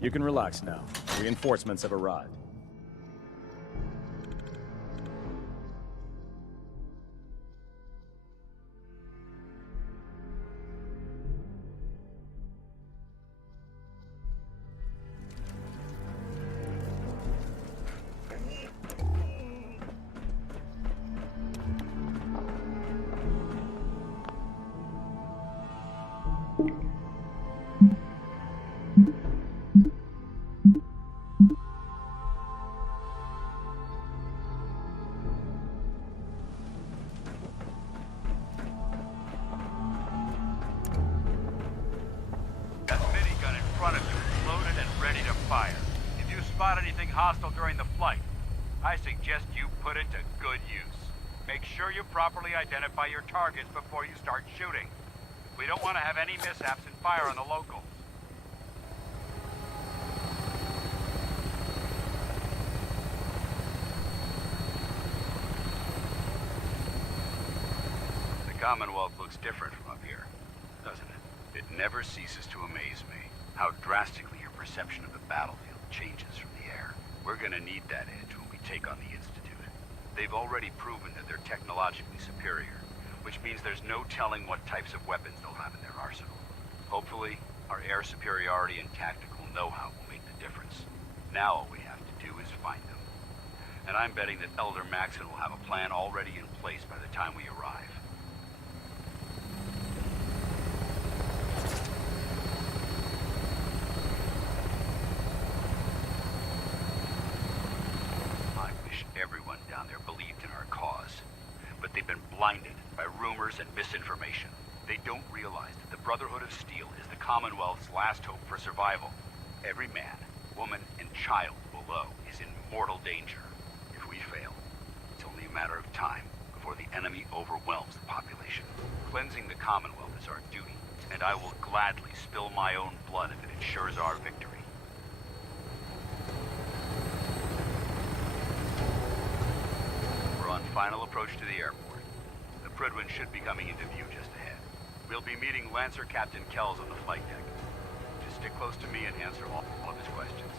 You can relax now. Reinforcements have arrived. Hostile during the flight. I suggest you put it to good use. Make sure you properly identify your targets before you start shooting. We don't want to have any mishaps and fire on the locals. The Commonwealth looks different from up here, doesn't it? It never ceases to amaze me how drastically your perception of the battlefield changes from the air. We're gonna need that edge when we take on the Institute. They've already proven that they're technologically superior, which means there's no telling what types of weapons they'll have in their arsenal. Hopefully, our air superiority and tactical know-how will make the difference. Now all we have to do is find them. And I'm betting that Elder Maxon will have a plan already in place by the time we arrive. Everyone down there believed in our cause, but they've been blinded by rumors and misinformation. They don't realize that the Brotherhood of Steel is the Commonwealth's last hope for survival. Every man, woman, and child below is in mortal danger. If we fail, it's only a matter of time before the enemy overwhelms the population. Cleansing the Commonwealth is our duty, and I will gladly spill my own blood if it ensures our victory. Final approach to the airport. The Prydwen should be coming into view just ahead. We'll be meeting Lancer Captain Kells on the flight deck. Just stick close to me and answer all of his questions.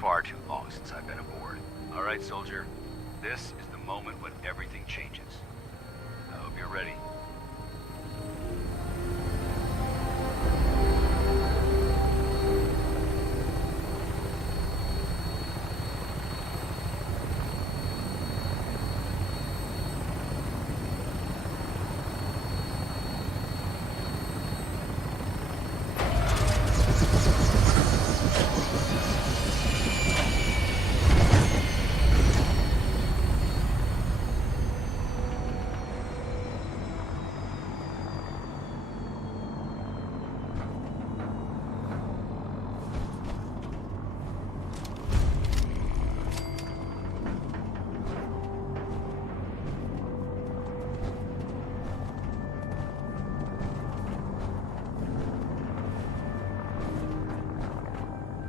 Far too long since I've been aboard. All right, soldier. This is the moment when everything changes. I hope you're ready.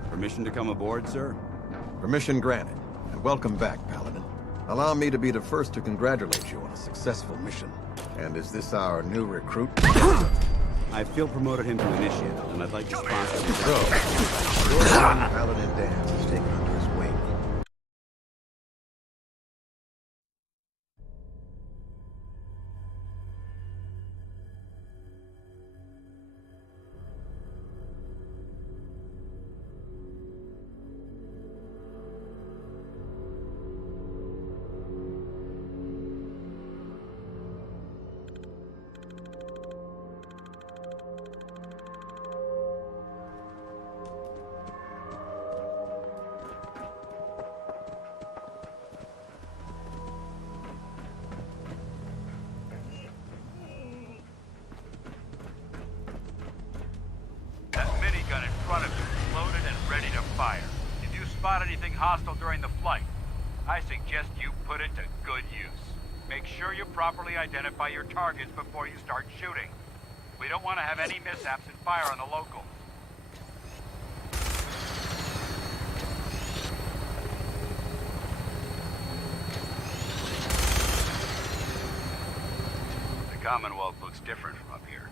Permission to come aboard, sir? Permission granted, and welcome back, Paladin. Allow me to be the first to congratulate you on a successful mission. And is this our new recruit? I feel promoted him to initiate, and I'd like to sponsor him. So, your son, Paladin Dance is taken under his wing. front of you, loaded and ready to fire. If you spot anything hostile during the flight, I suggest you put it to good use. Make sure you properly identify your targets before you start shooting. We don't want to have any mishaps and fire on the locals. The Commonwealth looks different from up here,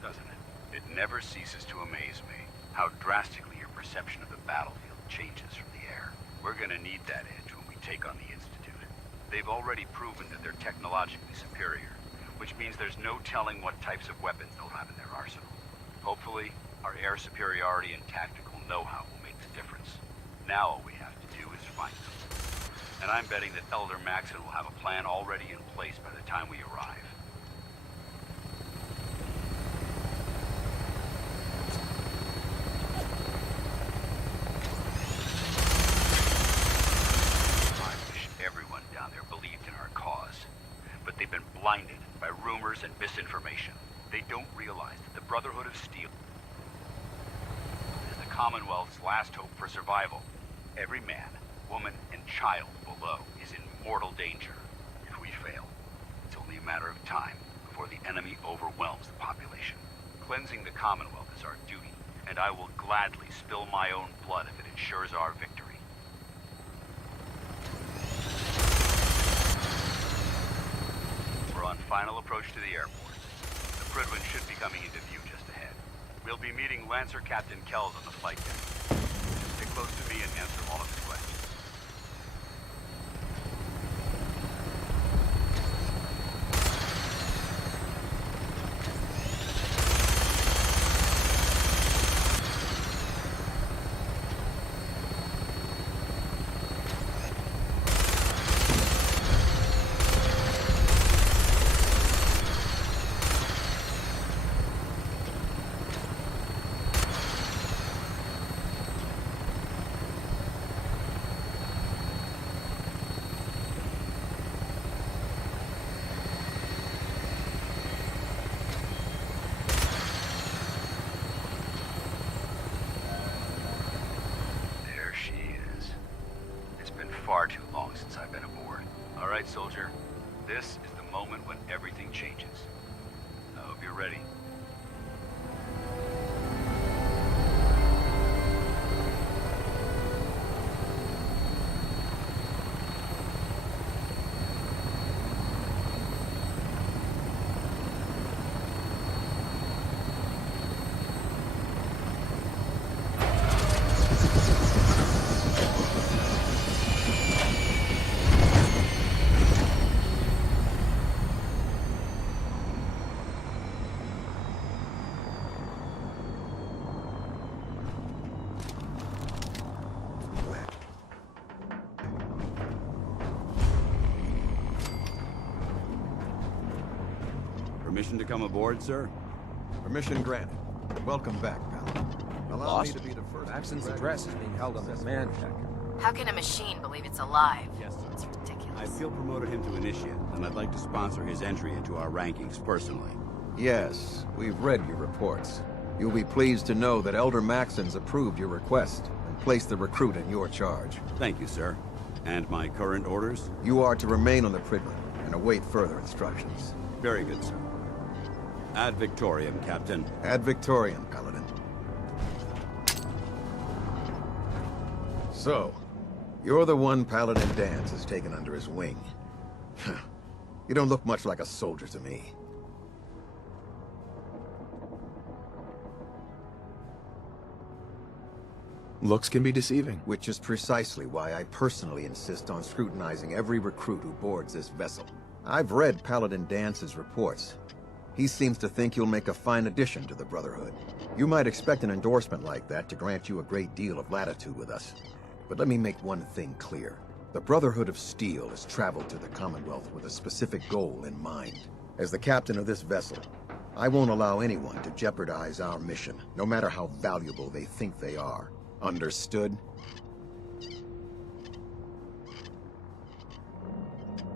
doesn't it? It never ceases to amaze me how drastically your perception of the battlefield changes from the air. We're gonna need that edge when we take on the Institute. They've already proven that they're technologically superior, which means there's no telling what types of weapons they'll have in their arsenal. Hopefully, our air superiority and tactical know-how will make the difference. Now all we have to do is find them. And I'm betting that Elder Maxon will have a plan already in place by the time we arrive. They've been blinded by rumors and misinformation. They don't realize that the Brotherhood of Steel is the Commonwealth's last hope for survival. Every man, woman, and child below is in mortal danger. If we fail, it's only a matter of time before the enemy overwhelms the population. Cleansing the Commonwealth is our duty, and I will gladly spill my own blood if it ensures our victory. On final approach to the airport. The Prydwen should be coming into view just ahead. We'll be meeting Lancer Captain Kells on the flight deck. Just stick close to me and answer all of his questions. Far too long since I've been aboard. All right, soldier. This is the moment when everything changes. I hope you're ready. Permission to come aboard, sir? Permission granted. Welcome back, Paladin. Allow me Lost? to be the first. Maxon's address is being held on this man check. How can a machine believe it's alive? Yes, sir. It's ridiculous. I feel promoted him to initiate, and I'd like to sponsor his entry into our rankings personally. Yes, we've read your reports. You'll be pleased to know that Elder Maxon's approved your request and placed the recruit in your charge. Thank you, sir. And my current orders? You are to remain on the Prydwen and await further instructions. Very good, sir. Ad Victoriam, Captain. Ad Victoriam, Paladin. So, you're the one Paladin Danse has taken under his wing. You don't look much like a soldier to me. Looks can be deceiving. Which is precisely why I personally insist on scrutinizing every recruit who boards this vessel. I've read Paladin Dance's reports. He seems to think you'll make a fine addition to the Brotherhood. You might expect an endorsement like that to grant you a great deal of latitude with us. But let me make one thing clear. The Brotherhood of Steel has traveled to the Commonwealth with a specific goal in mind. As the captain of this vessel, I won't allow anyone to jeopardize our mission, no matter how valuable they think they are. Understood?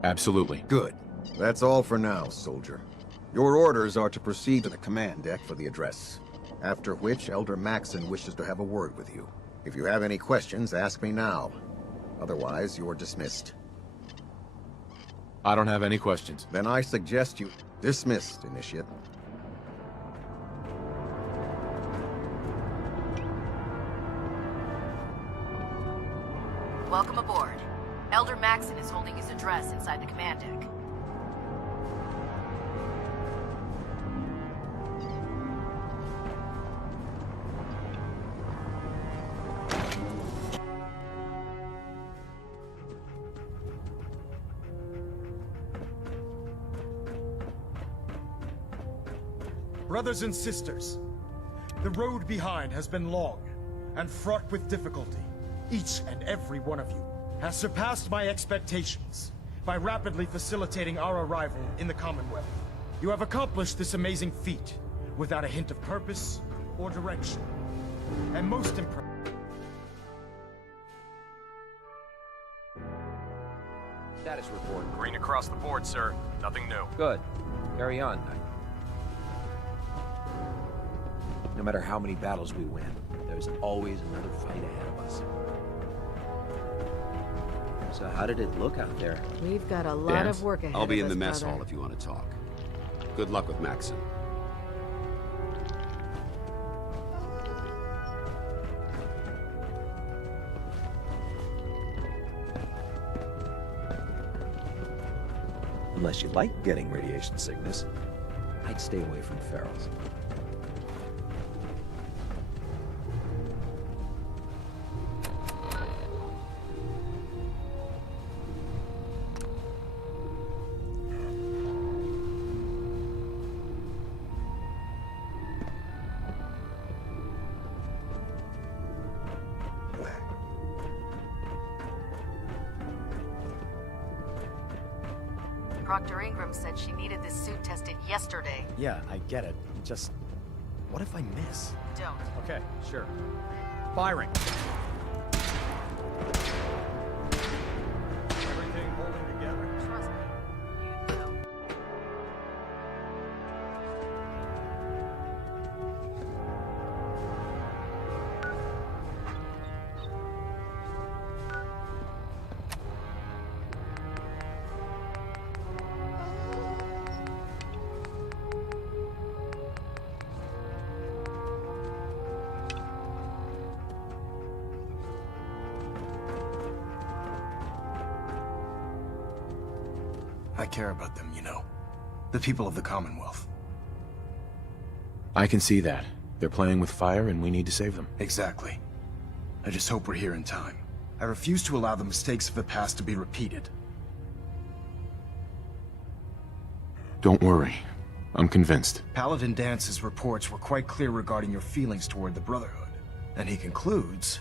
Absolutely. Good. That's all for now, soldier. Your orders are to proceed to the command deck for the address. after which Elder Maxon wishes to have a word with you. If you have any questions, ask me now. Otherwise, you're dismissed. I don't have any questions. Then I suggest you dismissed, Initiate. Welcome aboard. Elder Maxon is holding his address inside the command deck. Brothers and sisters, the road behind has been long and fraught with difficulty. Each and every one of you has surpassed my expectations by rapidly facilitating our arrival in the Commonwealth. You have accomplished this amazing feat without a hint of purpose or direction. And most impressive. Status report. Green across the board, sir. Nothing new. Good. Carry on. No matter how many battles we win, there's always another fight ahead of us. So how did it look out there? We've got a lot Dance? of work ahead I'll be of in us, the mess brother. hall if you want to talk. Good luck with Maxon. Unless you like getting radiation sickness, I'd stay away from ferals. Proctor Ingram said she needed this suit tested yesterday. Yeah, I get it. Just, what if I miss? Don't. Okay, sure. Firing. Everything holding together. Trust me. You know. I care about them, you know. The people of the Commonwealth. I can see that. They're playing with fire and we need to save them. Exactly. I just hope we're here in time. I refuse to allow the mistakes of the past to be repeated. Don't worry. I'm convinced. Paladin Dance's reports were quite clear regarding your feelings toward the Brotherhood. And he concludes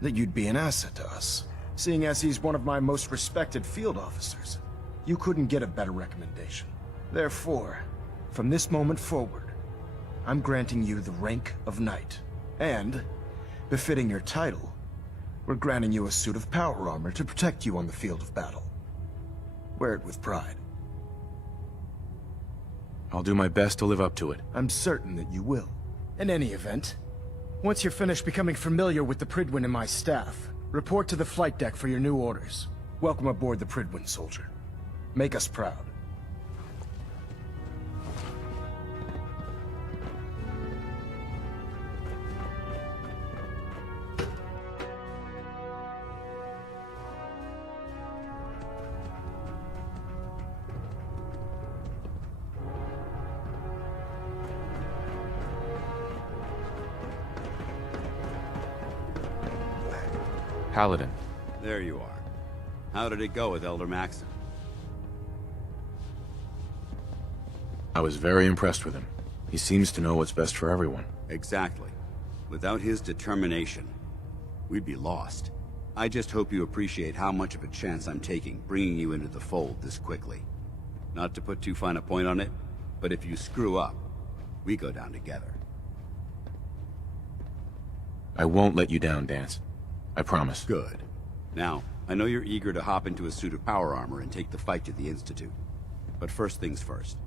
that you'd be an asset to us. Seeing as he's one of my most respected field officers, you couldn't get a better recommendation. Therefore, from this moment forward, I'm granting you the rank of Knight. And, befitting your title, we're granting you a suit of power armor to protect you on the field of battle. Wear it with pride. I'll do my best to live up to it. I'm certain that you will. In any event, once you're finished becoming familiar with the Pridwin and my staff, report to the flight deck for your new orders. Welcome aboard the Pridwin, soldier. Make us proud. Paladin. There you are. How did it go with Elder Maxon? I was very impressed with him. He seems to know what's best for everyone. Exactly. Without his determination, we'd be lost. I just hope you appreciate how much of a chance I'm taking bringing you into the fold this quickly. Not to put too fine a point on it, but if you screw up, we go down together. I won't let you down, Dance. I promise. Good. Now, I know you're eager to hop into a suit of power armor and take the fight to the Institute. But first things first.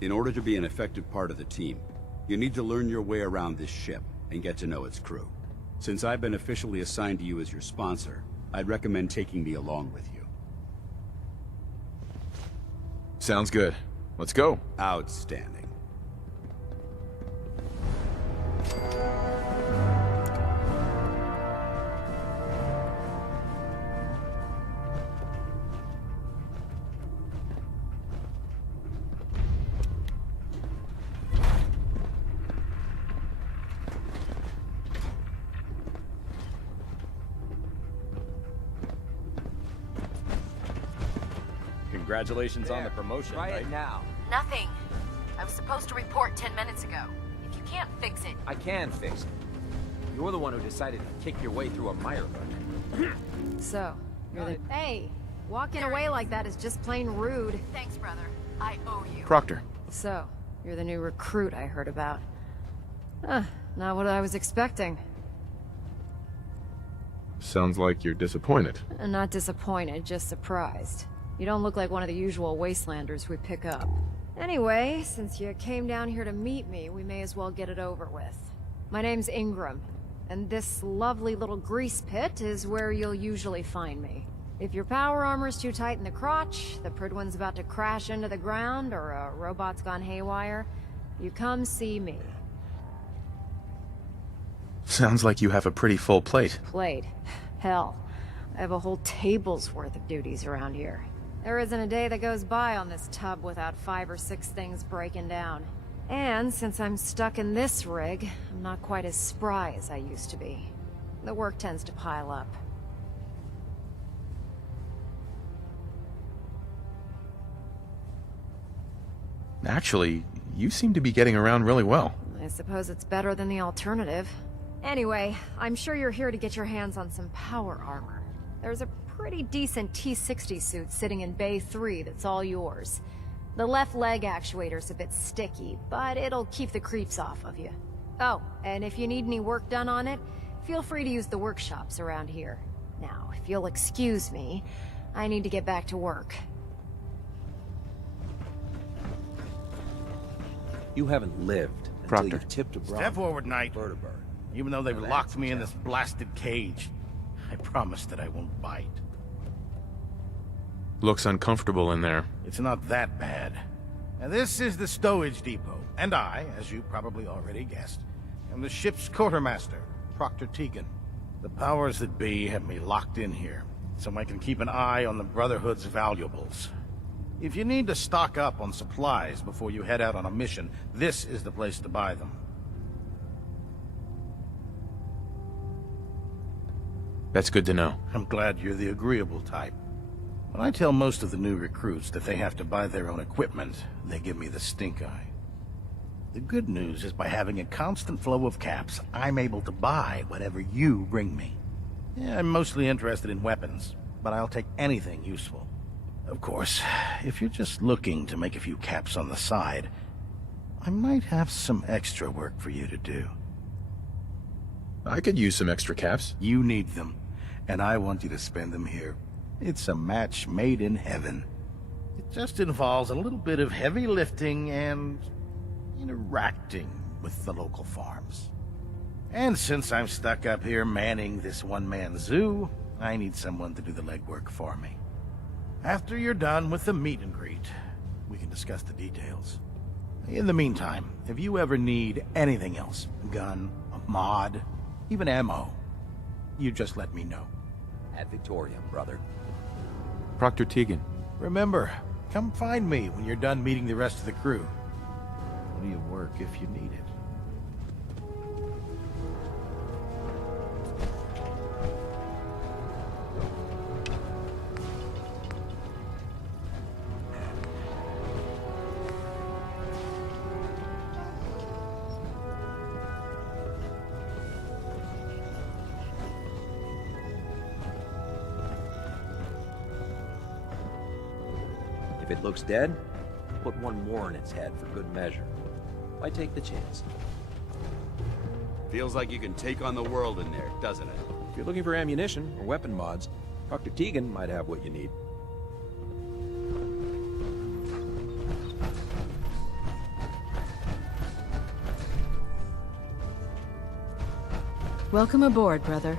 In order to be an effective part of the team, You need to learn your way around this ship and get to know its crew. Since I've been officially assigned to you as your sponsor, I'd recommend taking me along with you. Sounds good. Let's go. Outstanding. Congratulations on the promotion, Try right? it now. Nothing. I was supposed to report 10 minutes ago. If you can't fix it, I can fix it. You're the one who decided to kick your way through a mire hook. So, you're the... Hey, walking away like that is just plain rude. thanks, brother. I owe you. Proctor. So, you're the new recruit I heard about. Not what I was expecting. Sounds like you're disappointed. Not disappointed, just surprised. You don't look like one of the usual wastelanders we pick up. Anyway, since you came down here to meet me, we may as well get it over with. My name's Ingram, and this lovely little grease pit is where you'll usually find me. If your power armor's too tight in the crotch, the Pridwin's about to crash into the ground, or a robot's gone haywire, you come see me. Sounds like you have a pretty full plate. Plate. Hell, I have a whole table's worth of duties around here. There isn't a day that goes by on this tub without 5 or 6 things breaking down. And since I'm stuck in this rig, I'm not quite as spry as I used to be. The work tends to pile up. Actually, you seem to be getting around really well. I suppose it's better than the alternative. Anyway, I'm sure you're here to get your hands on some power armor. There's a pretty decent T-60 suit sitting in Bay 3 that's all yours. The left leg actuator's a bit sticky, but it'll keep the creeps off of you. Oh, and if you need any work done on it, feel free to use the workshops around here. Now, if you'll excuse me, I need to get back to work. You haven't lived until Proctor. you've tipped a bronze Step forward, Knight. vertebra. Even though they've Now locked that's me in a this blasted cage, I promise that I won't bite. Looks uncomfortable in there. It's not that bad. Now, this is the stowage depot, and I, as you probably already guessed, am the ship's quartermaster, Proctor Tegan. The powers that be have me locked in here, so I can keep an eye on the Brotherhood's valuables. If you need to stock up on supplies before you head out on a mission, this is the place to buy them. That's good to know. I'm glad you're the agreeable type. When I tell most of the new recruits that they have to buy their own equipment, they give me the stink eye. The good news is by having a constant flow of caps, I'm able to buy whatever you bring me. Yeah, I'm mostly interested in weapons, but I'll take anything useful. Of course, if you're just looking to make a few caps on the side, I might have some extra work for you to do. I could use some extra caps. You need them, and I want you to spend them here. It's a match made in heaven. It just involves a little bit of heavy lifting and interacting with the local farms. And since I'm stuck up here manning this one-man zoo, I need someone to do the legwork for me. After you're done with the meet and greet, we can discuss the details. In the meantime, if you ever need anything else, a gun, a mod, even ammo, you just let me know. Ad Victoriam, brother. Proctor Tegan. Remember, come find me when you're done meeting the rest of the crew. Plenty of work if you need it. If it looks dead, put one more in its head for good measure. Why take the chance? Feels like you can take on the world in there, doesn't it? If you're looking for ammunition or weapon mods, Dr. Tegan might have what you need. Welcome aboard, brother.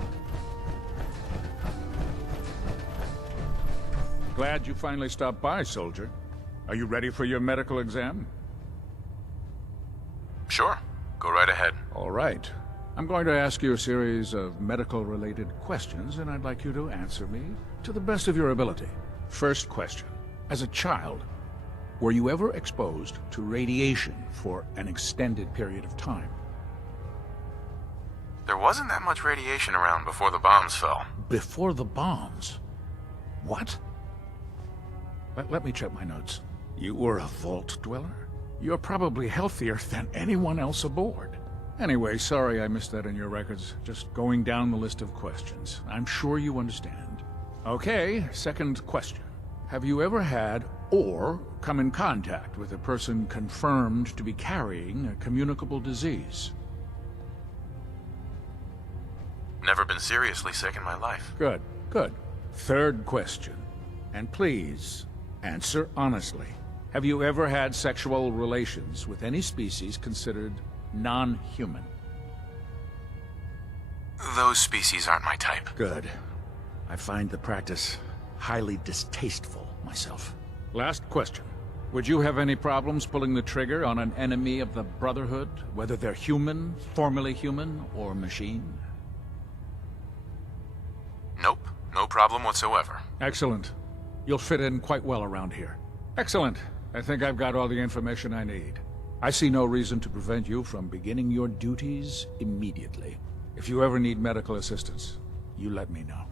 Glad you finally stopped by, soldier. Are you ready for your medical exam? Sure. Go right ahead. All right. I'm going to ask you a series of medical-related questions, and I'd like you to answer me to the best of your ability. First question. As a child, were you ever exposed to radiation for an extended period of time? There wasn't that much radiation around before the bombs fell. Before the bombs? What? Let me check my notes. You were a vault dweller? You're probably healthier than anyone else aboard. Anyway, sorry I missed that in your records. Just going down the list of questions. I'm sure you understand. Okay, second question. Have you ever had or come in contact with a person confirmed to be carrying a communicable disease? Never been seriously sick in my life. Good, good. Third question. And please, answer honestly. Have you ever had sexual relations with any species considered non-human? Those species aren't my type. Good. I find the practice highly distasteful myself. Last question. Would you have any problems pulling the trigger on an enemy of the Brotherhood, whether they're human, formerly human, or machine? Nope. No problem whatsoever. Excellent. You'll fit in quite well around here. Excellent. I think I've got all the information I need. I see no reason to prevent you from beginning your duties immediately. If you ever need medical assistance, you let me know.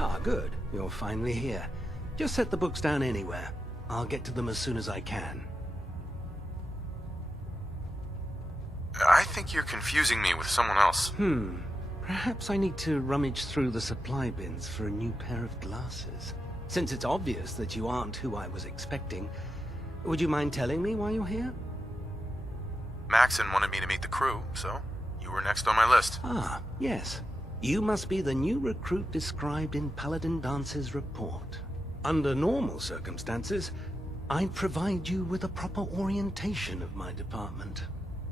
Ah, good. You're finally here. Just set the books down anywhere. I'll get to them as soon as I can. I think you're confusing me with someone else. Perhaps I need to rummage through the supply bins for a new pair of glasses. Since it's obvious that you aren't who I was expecting, would you mind telling me why you're here? Maxon wanted me to meet the crew, so you were next on my list. Ah, yes. You must be the new recruit described in Paladin Dance's report. Under normal circumstances, I'd provide you with a proper orientation of my department.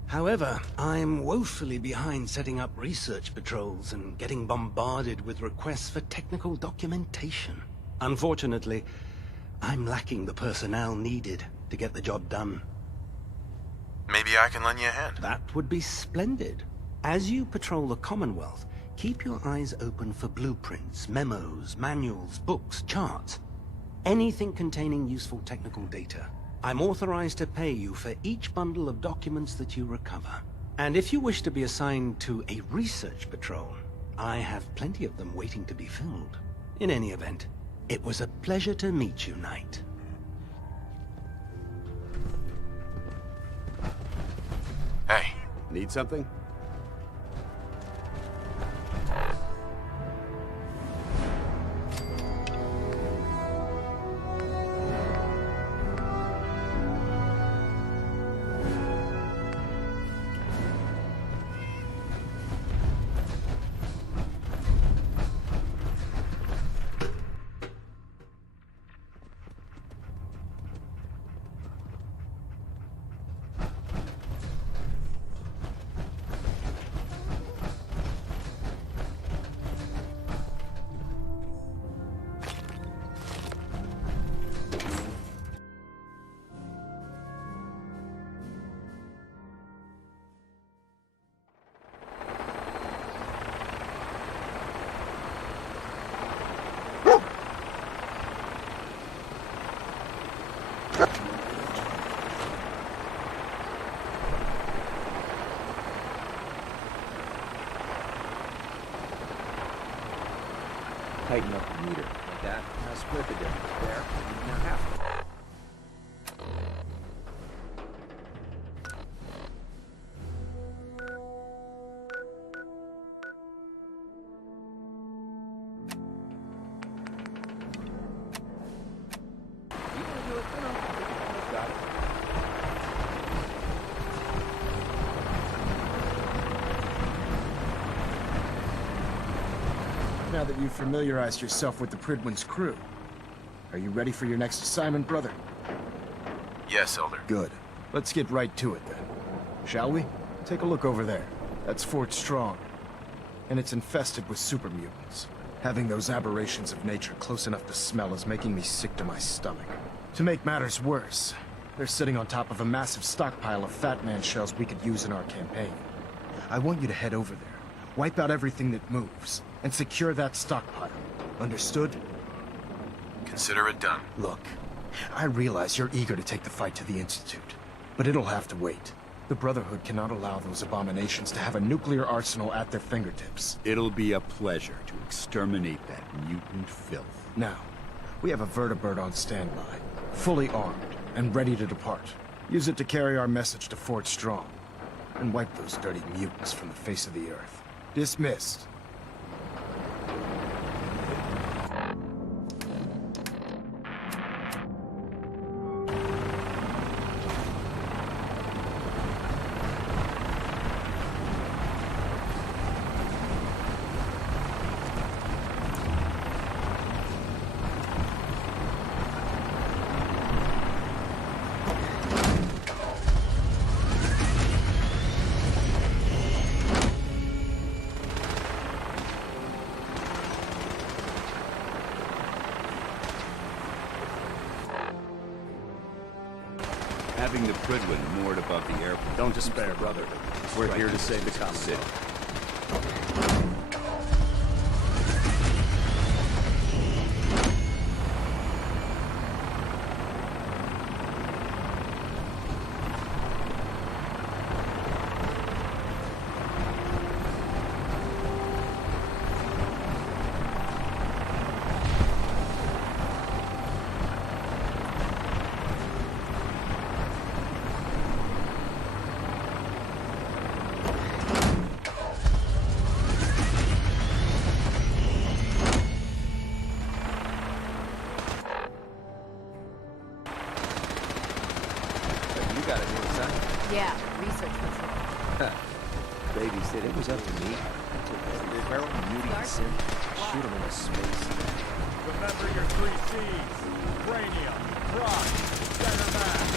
However, I'm woefully behind setting up research patrols and getting bombarded with requests for technical documentation. Unfortunately, I'm lacking the personnel needed to get the job done. Maybe I can lend you a hand. That would be splendid. As you patrol the Commonwealth, keep your eyes open for blueprints, memos, manuals, books, charts. Anything containing useful technical data. I'm authorized to pay you for each bundle of documents that you recover. And if you wish to be assigned to a research patrol, I have plenty of them waiting to be filled. In any event, it was a pleasure to meet you, Knight. Hey. Need something? Tighten up the meter like that. Now split the difference there. Now half. Now that you've familiarized yourself with the Pridwin's crew, Are you ready for your next assignment, brother? Yes, Elder. Good. Let's get right to it then. Shall we? Take a look over there. That's Fort Strong. And it's infested with super mutants. Having those aberrations of nature close enough to smell is making me sick to my stomach. To make matters worse, they're sitting on top of a massive stockpile of Fat Man shells we could use in our campaign. I want you to head over there, wipe out everything that moves, and secure that stockpile. Understood? Consider it done. Look, I realize you're eager to take the fight to the Institute, but it'll have to wait. The Brotherhood cannot allow those abominations to have a nuclear arsenal at their fingertips. It'll be a pleasure to exterminate that mutant filth. Now, we have a vertibird on standby, fully armed, and ready to depart. Use it to carry our message to Fort Strong, and wipe those dirty mutants from the face of the earth. Dismissed. Having the Pridwin moored above the airport. Don't despair, brother. We're here to save the Commonwealth. Yeah, research patrol. Baby said it was up to me. To barrel mutants in, shoot them into space. Remember your 3 C's. Cranium, crotch, center mass.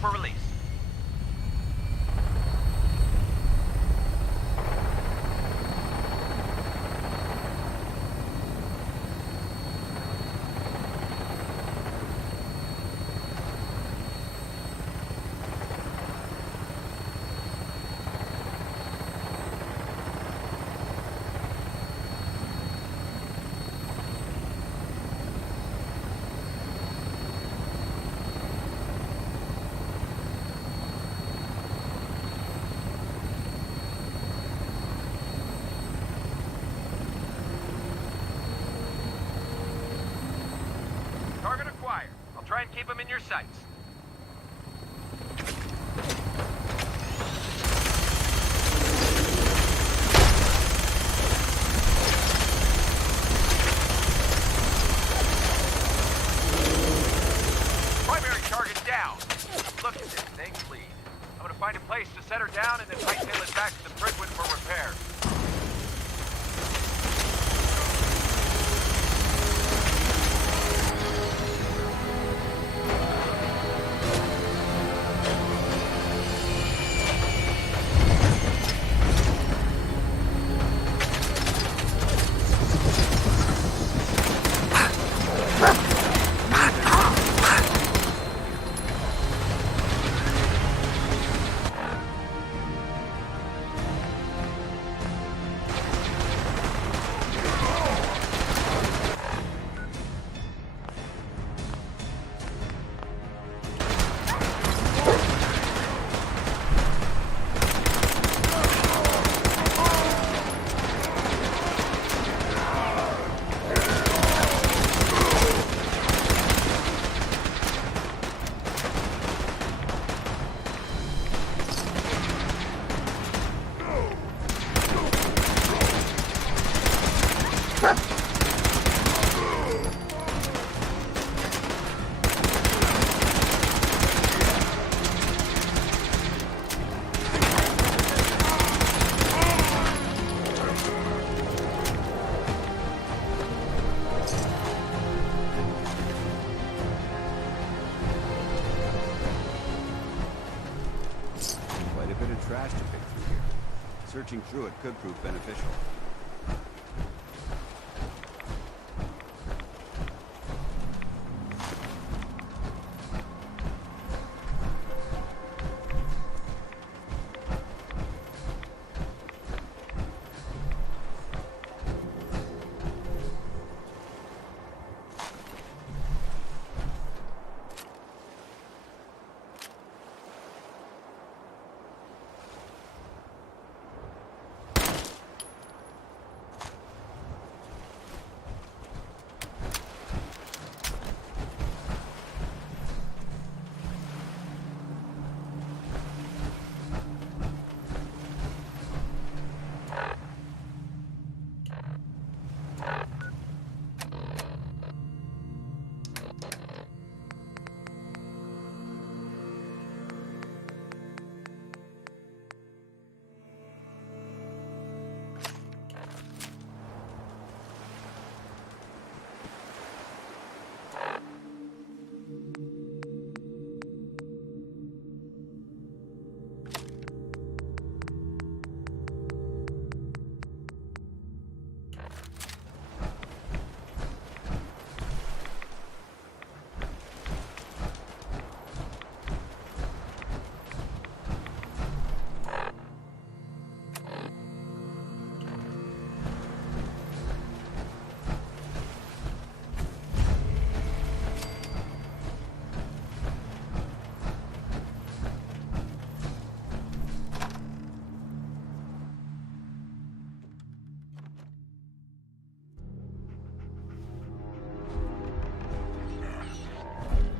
For release. Target acquired. I'll try and keep them in your sights. Primary target down. Look at this thing bleed. I'm gonna find a place to set her down and then hightail it back to the Pridwin for repair. trash to pick through here. Searching through it could prove beneficial.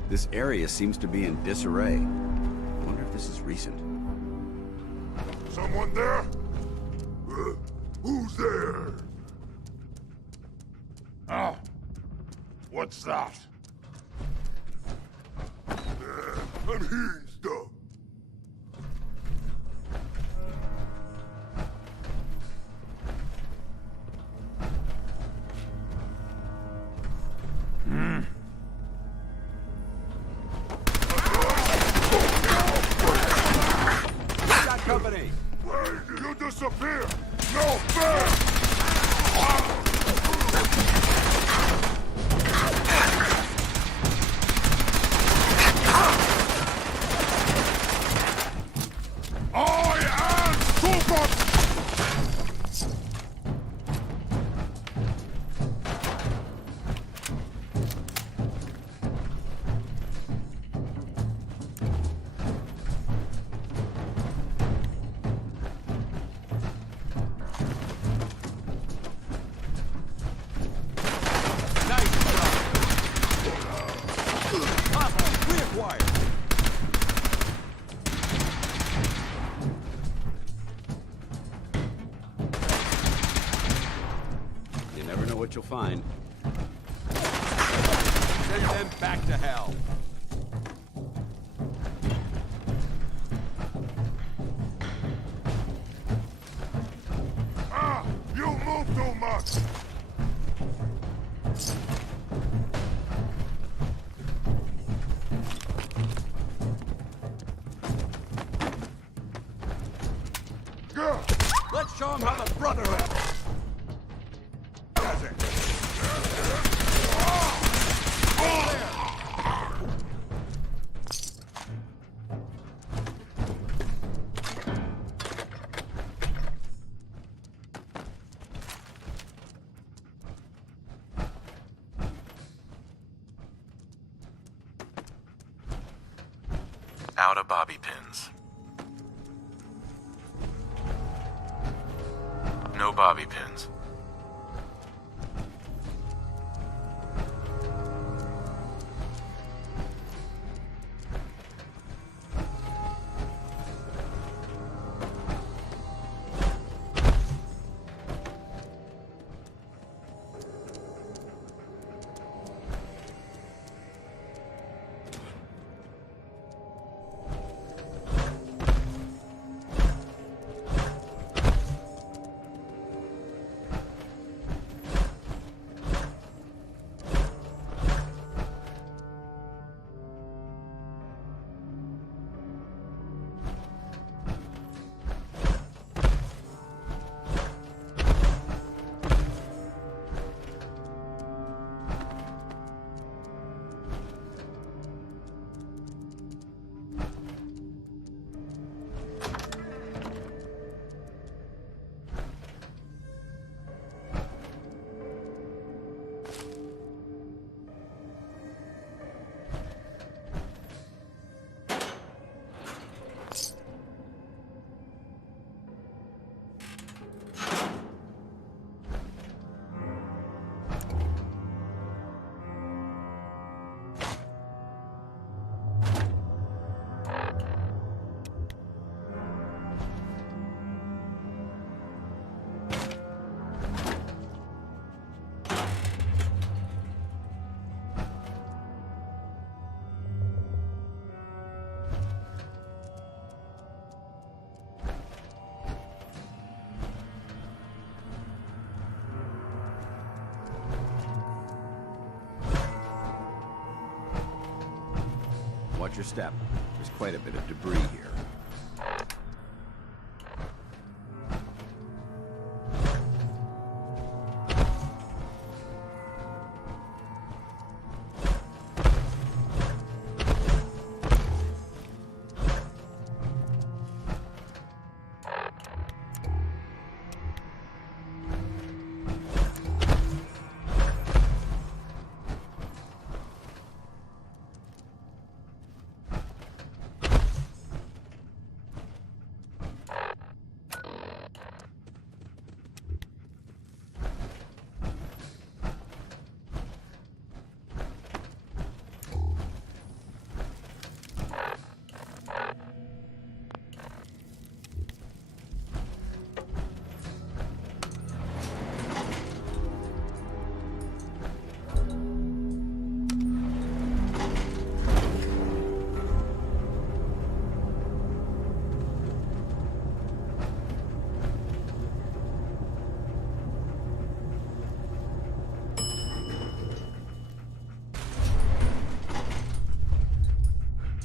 This area seems to be in disarray. I wonder if this is recent. Someone there? Who's there? Oh, what's that? I'm hearing stuff. Company! You disappear! No fair! I am Super! You never know what you'll find. Send them back to hell. You move too much! Let's show them how the Brotherhood does it. Out of bobby pins. No bobby pins. Watch your step. There's quite a bit of debris here.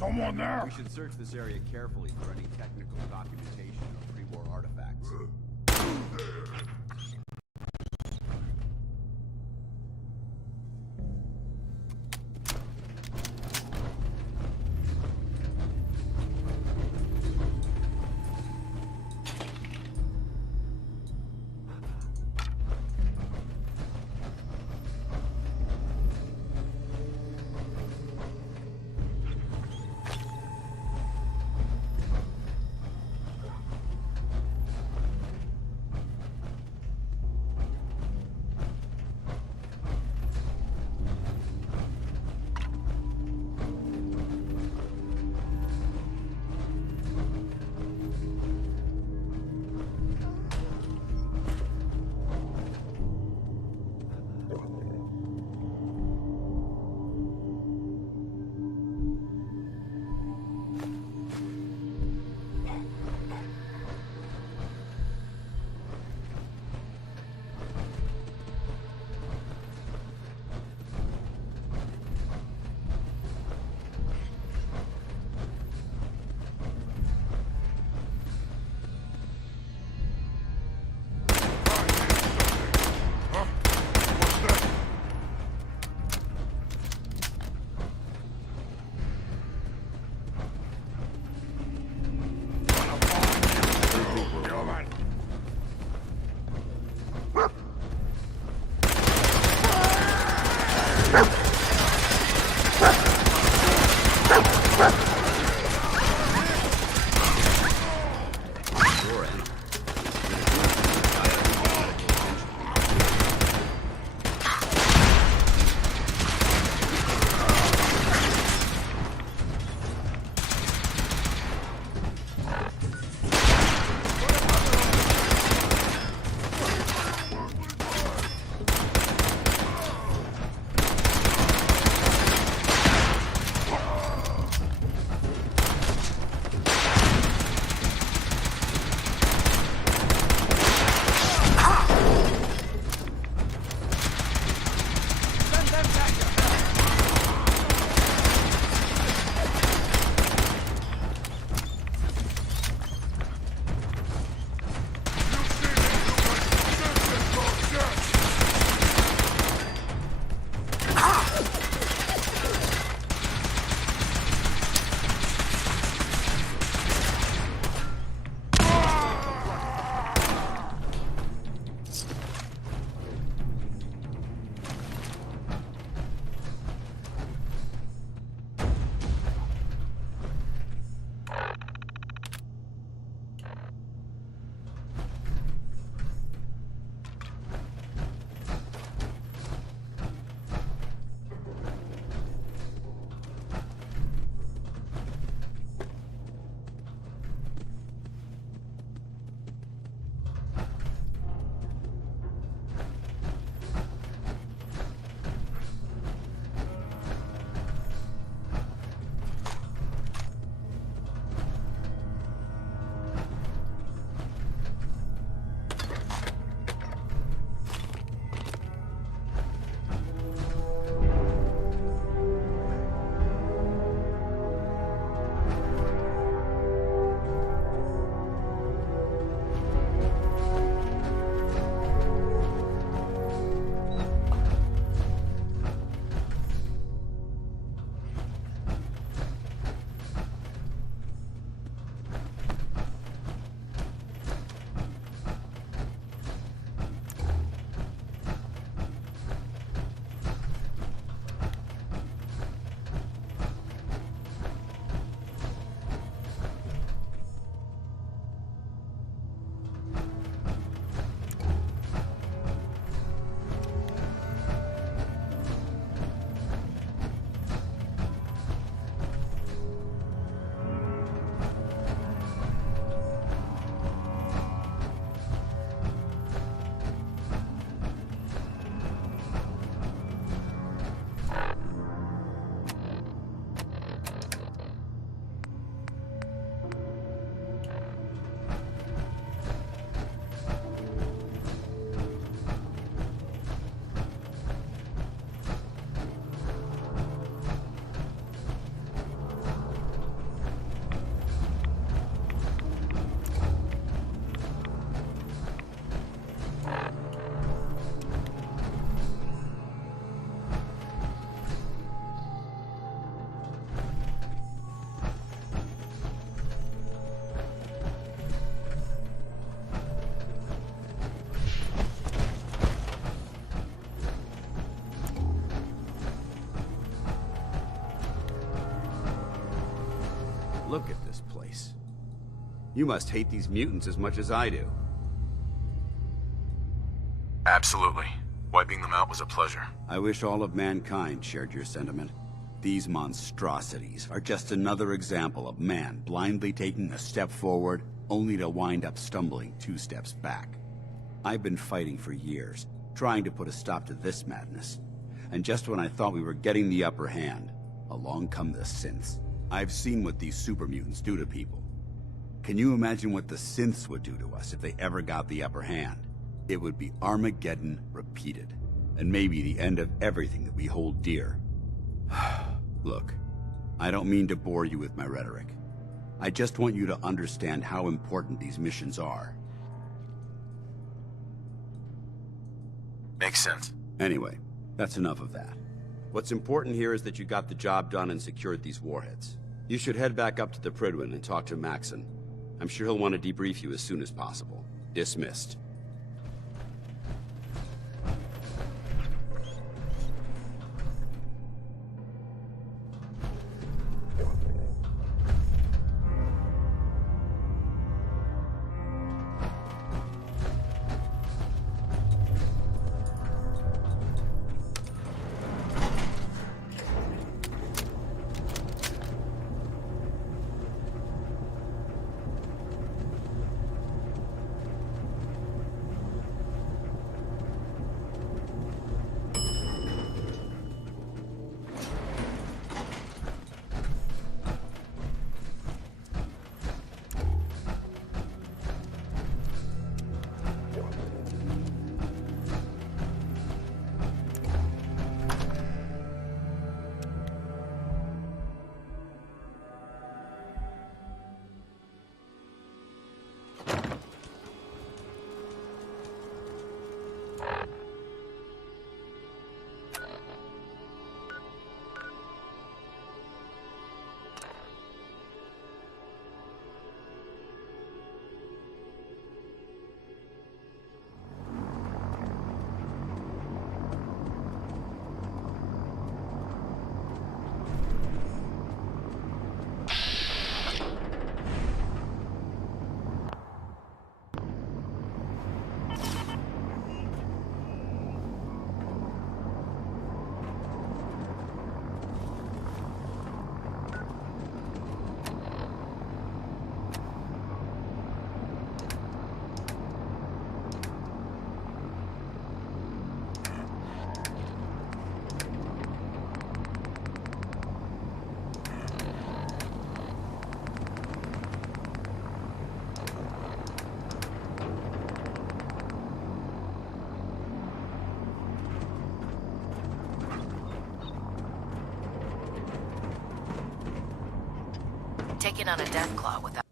Someone there? We should search this area carefully for any technical documentation or pre-war artifacts. Look at this place. You must hate these mutants as much as I do. Absolutely. Wiping them out was a pleasure. I wish all of mankind shared your sentiment. These monstrosities are just another example of man blindly taking a step forward, only to wind up stumbling 2 steps back. I've been fighting for years, trying to put a stop to this madness. And just when I thought we were getting the upper hand, along come the synths. I've seen what these super mutants do to people. Can you imagine what the synths would do to us if they ever got the upper hand? It would be Armageddon repeated, and maybe the end of everything that we hold dear. Look, I don't mean to bore you with my rhetoric. I just want you to understand how important these missions are. Makes sense. Anyway, that's enough of that. What's important here is that you got the job done and secured these warheads. You should head back up to the Prydwen and talk to Maxon. I'm sure he'll want to debrief you as soon as possible. Dismissed. Taking on a Deathclaw without...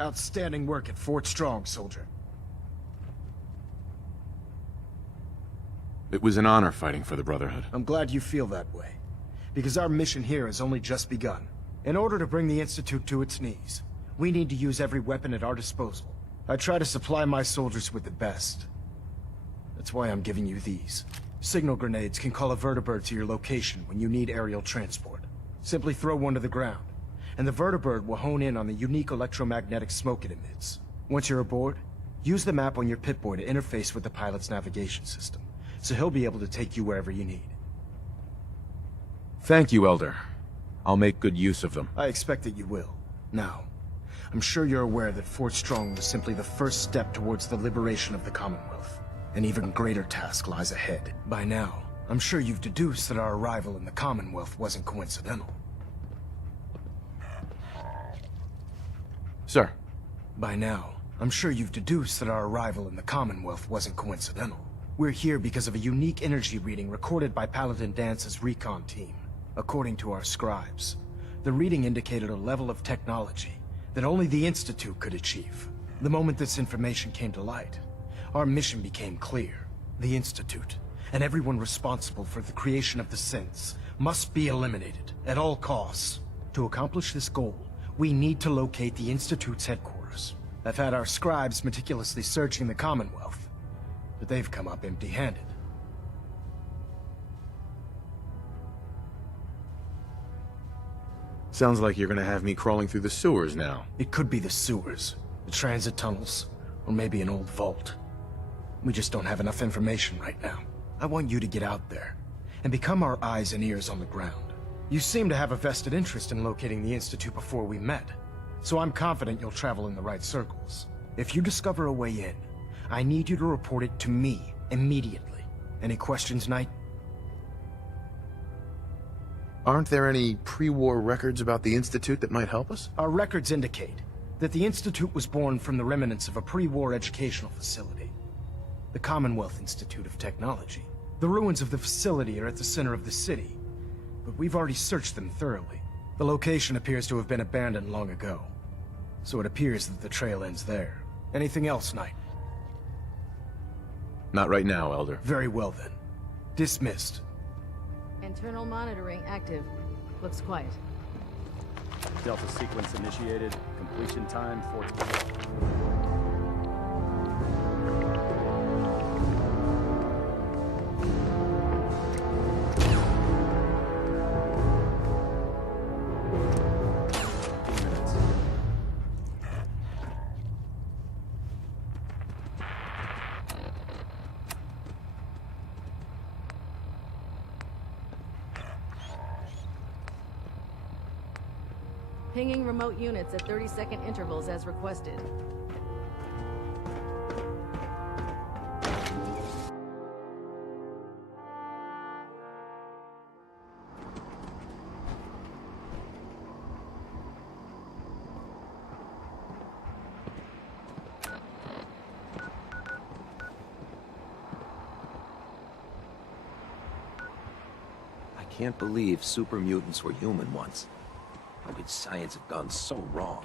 Outstanding work at Fort Strong, soldier. It was an honor fighting for the Brotherhood. I'm glad you feel that way, because our mission here has only just begun. In order to bring the Institute to its knees, we need to use every weapon at our disposal. I try to supply my soldiers with the best. That's why I'm giving you these. Signal grenades can call a vertibird to your location when you need aerial transport. Simply throw one to the ground, and the vertibird will hone in on the unique electromagnetic smoke it emits. Once you're aboard, use the map on your Pip-Boy to interface with the pilot's navigation system, so he'll be able to take you wherever you need. Thank you, Elder. I'll make good use of them. I expect that you will. Now, I'm sure you're aware that Fort Strong was simply the first step towards the liberation of the Commonwealth. An even greater task lies ahead. By now, I'm sure you've deduced that our arrival in the Commonwealth wasn't coincidental. Sir. By now, I'm sure you've deduced that our arrival in the Commonwealth wasn't coincidental. We're here because of a unique energy reading recorded by Paladin Dance's recon team. According to our scribes, the reading indicated a level of technology that only the Institute could achieve. The moment this information came to light, our mission became clear. The Institute, and everyone responsible for the creation of the synths, must be eliminated at all costs. To accomplish this goal, we need to locate the Institute's headquarters. explorers. I've had our scribes meticulously searching the Commonwealth, but they've come up empty-handed. Sounds like you're gonna have me crawling through the sewers now. It could be the sewers, the transit tunnels, or maybe an old vault. We just don't have enough information right now. I want you to get out there and become our eyes and ears on the ground. You seem to have a vested interest in locating the Institute before we met, so I'm confident you'll travel in the right circles. If you discover a way in, I need you to report it to me immediately. Any questions, Knight? Aren't there any pre-war records about the Institute that might help us? Our records indicate that the Institute was born from the remnants of a pre-war educational facility, the Commonwealth Institute of Technology. The ruins of the facility are at the center of the city, but we've already searched them thoroughly. The location appears to have been abandoned long ago, so it appears that the trail ends there. Anything else, Knight? Not right now, Elder. Very well then. Dismissed. Internal monitoring active. Looks quiet. Delta sequence initiated. Completion time 14. Pinging remote units at 30-second intervals as requested. I can't believe super mutants were human once. How could science have gone so wrong?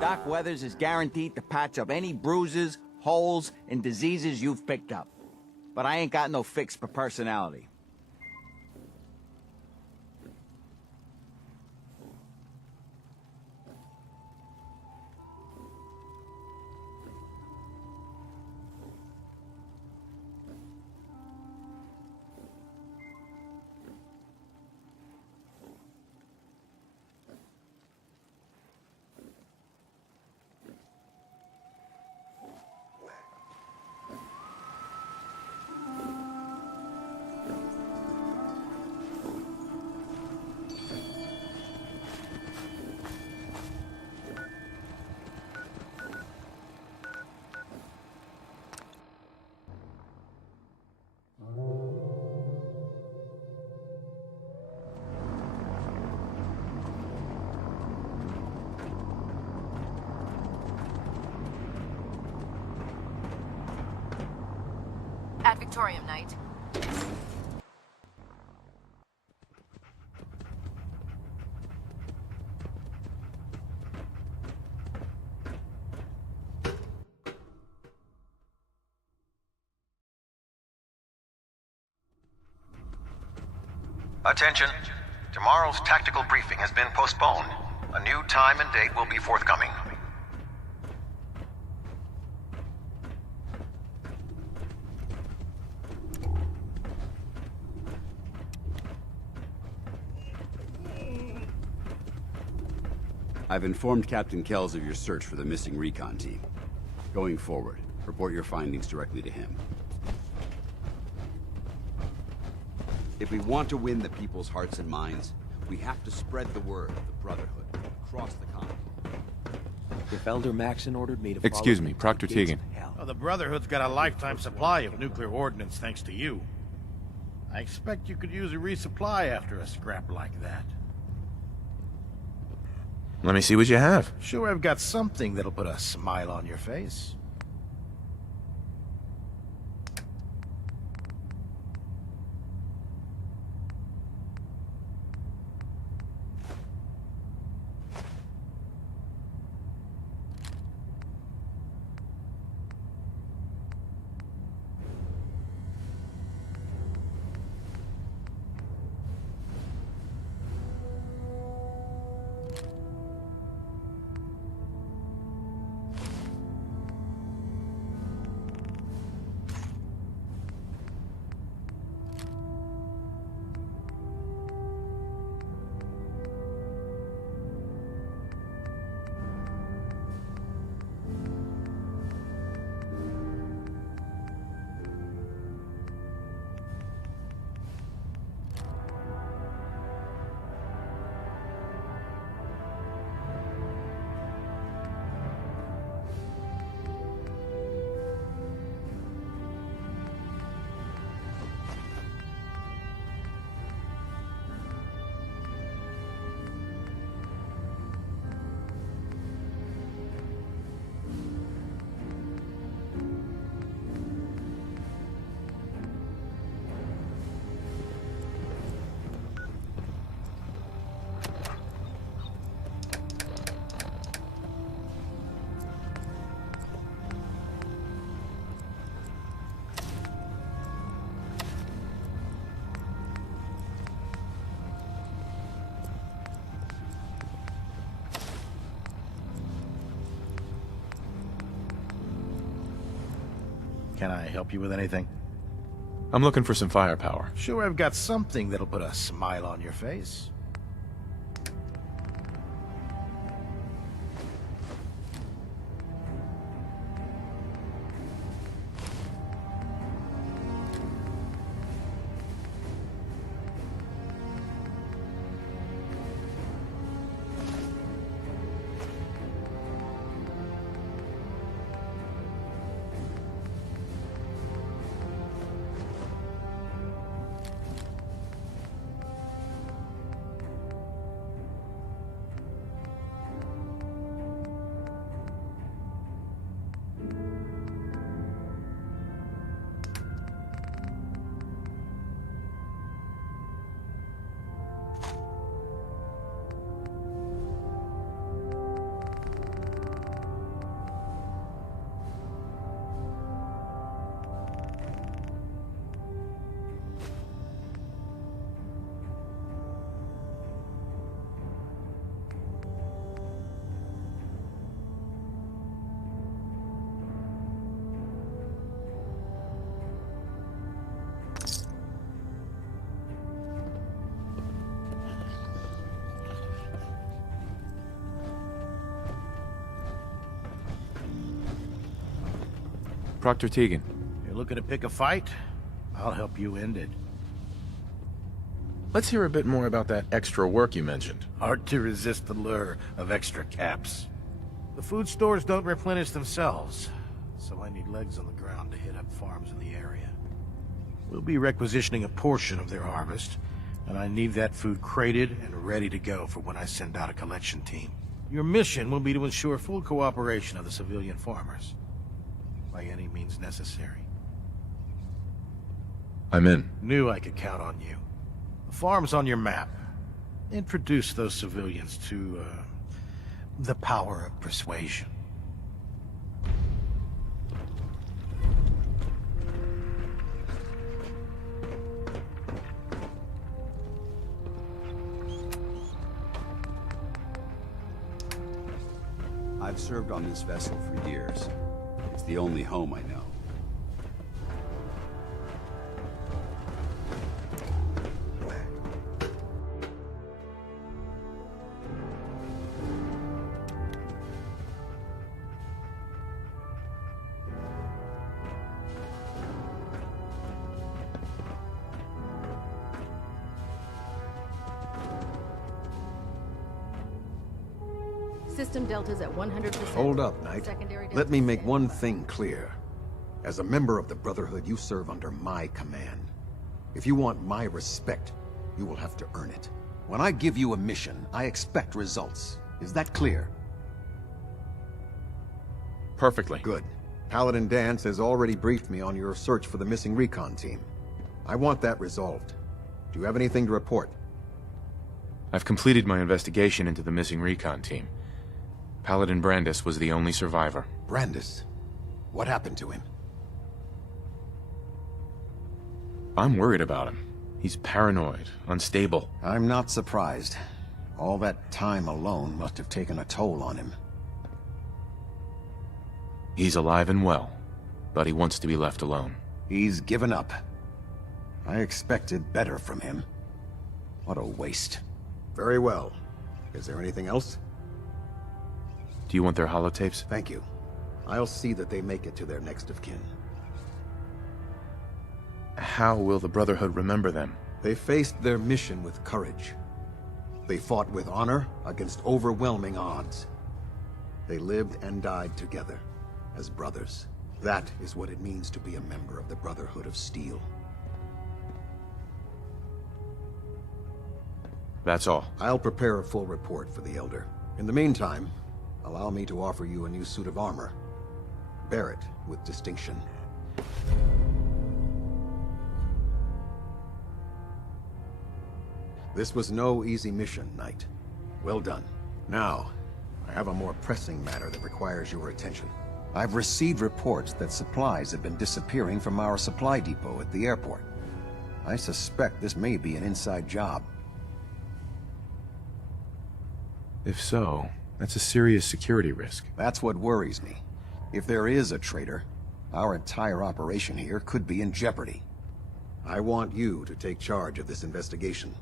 Doc Weathers is guaranteed to patch up any bruises, holes, and diseases you've picked up. But I ain't got no fix for personality. At Victorium, Knight. Attention. Tomorrow's tactical briefing has been postponed. A new time and date will be forthcoming. I've informed Captain Kells of your search for the missing recon team. Going forward, report your findings directly to him. If we want to win the people's hearts and minds, we have to spread the word of the Brotherhood across the continent. If Elder Maxon ordered me to Excuse me, Proctor Teagan. Oh, the Brotherhood's got a lifetime supply of nuclear ordnance thanks to you. I expect you could use a resupply after a scrap like that. Let me see what you have. Sure, I've got something that'll put a smile on your face. Can I help you with anything? I'm looking for some firepower. Sure, I've got something that'll put a smile on your face. Proctor Teagan. You're looking to pick a fight? I'll help you end it. Let's hear a bit more about that extra work you mentioned. Hard to resist the lure of extra caps. The food stores don't replenish themselves, so I need legs on the ground to hit up farms in the area. We'll be requisitioning a portion of their harvest, and I need that food crated and ready to go for when I send out a collection team. Your mission will be to ensure full cooperation of the civilian farmers, by any means necessary. I'm in. Knew I could count on you. The farm's on your map. Introduce those civilians to, the power of persuasion. I've served on this vessel for years. It's the only home I know. System deltas at 100%. Hold up, Knight. Secondary Let me delta make at one thing clear. As a member of the Brotherhood, you serve under my command. If you want my respect, you will have to earn it. When I give you a mission, I expect results. Is that clear? Perfectly. Good. Paladin Dance has already briefed me on your search for the missing recon team. I want that resolved. Do you have anything to report? I've completed my investigation into the missing recon team. Paladin Brandis was the only survivor. Brandis? What happened to him? I'm worried about him. He's paranoid, unstable. I'm not surprised. All that time alone must have taken a toll on him. He's alive and well, but he wants to be left alone. He's given up. I expected better from him. What a waste. Very well. Is there anything else? Do you want their holotapes? Thank you. I'll see that they make it to their next of kin. How will the Brotherhood remember them? They faced their mission with courage. They fought with honor against overwhelming odds. They lived and died together, as brothers. That is what it means to be a member of the Brotherhood of Steel. That's all. I'll prepare a full report for the Elder. In the meantime, allow me to offer you a new suit of armor. Bear it with distinction. This was no easy mission, Knight. Well done. Now, I have a more pressing matter that requires your attention. I've received reports that supplies have been disappearing from our supply depot at the airport. I suspect this may be an inside job. If so, that's a serious security risk. That's what worries me. If there is a traitor, our entire operation here could be in jeopardy. I want you to take charge of this investigation.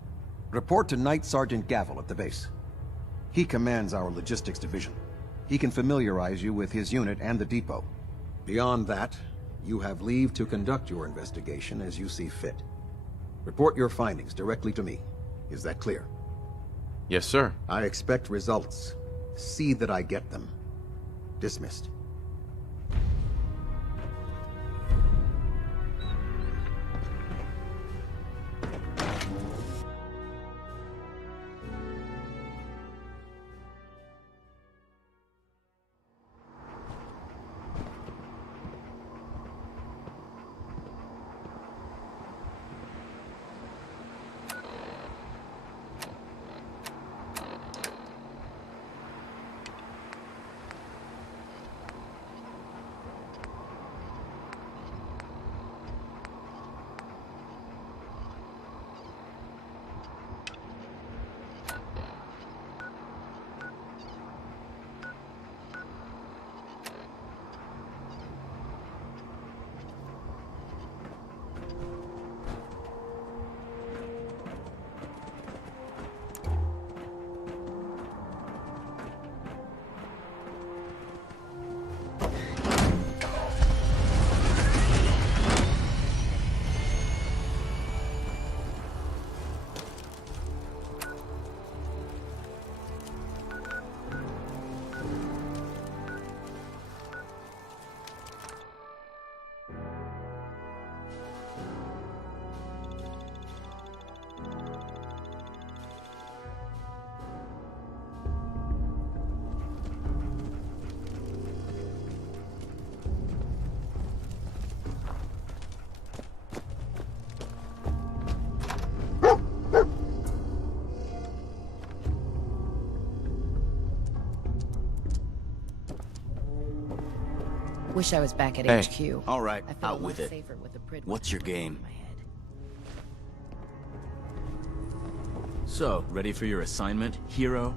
Report to Knight Sergeant Gavel at the base. He commands our logistics division. He can familiarize you with his unit and the depot. Beyond that, you have leave to conduct your investigation as you see fit. Report your findings directly to me. Is that clear? Yes, sir. I expect results. See that I get them. Dismissed. Wish I was back at Hey. HQ. All right, I feel out a lot with it. safer with the Prid What's your weapon game? in my head. So, ready for your assignment, hero?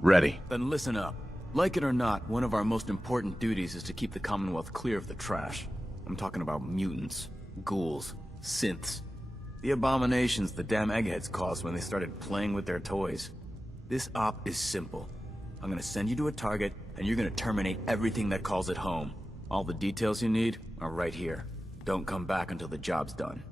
Ready. Then listen up. Like it or not, one of our most important duties is to keep the Commonwealth clear of the trash. I'm talking about mutants, ghouls, synths. The abominations the damn eggheads caused when they started playing with their toys. This op is simple. I'm gonna send you to a target, and you're gonna terminate everything that calls it home. All the details you need are right here. Don't come back until the job's done.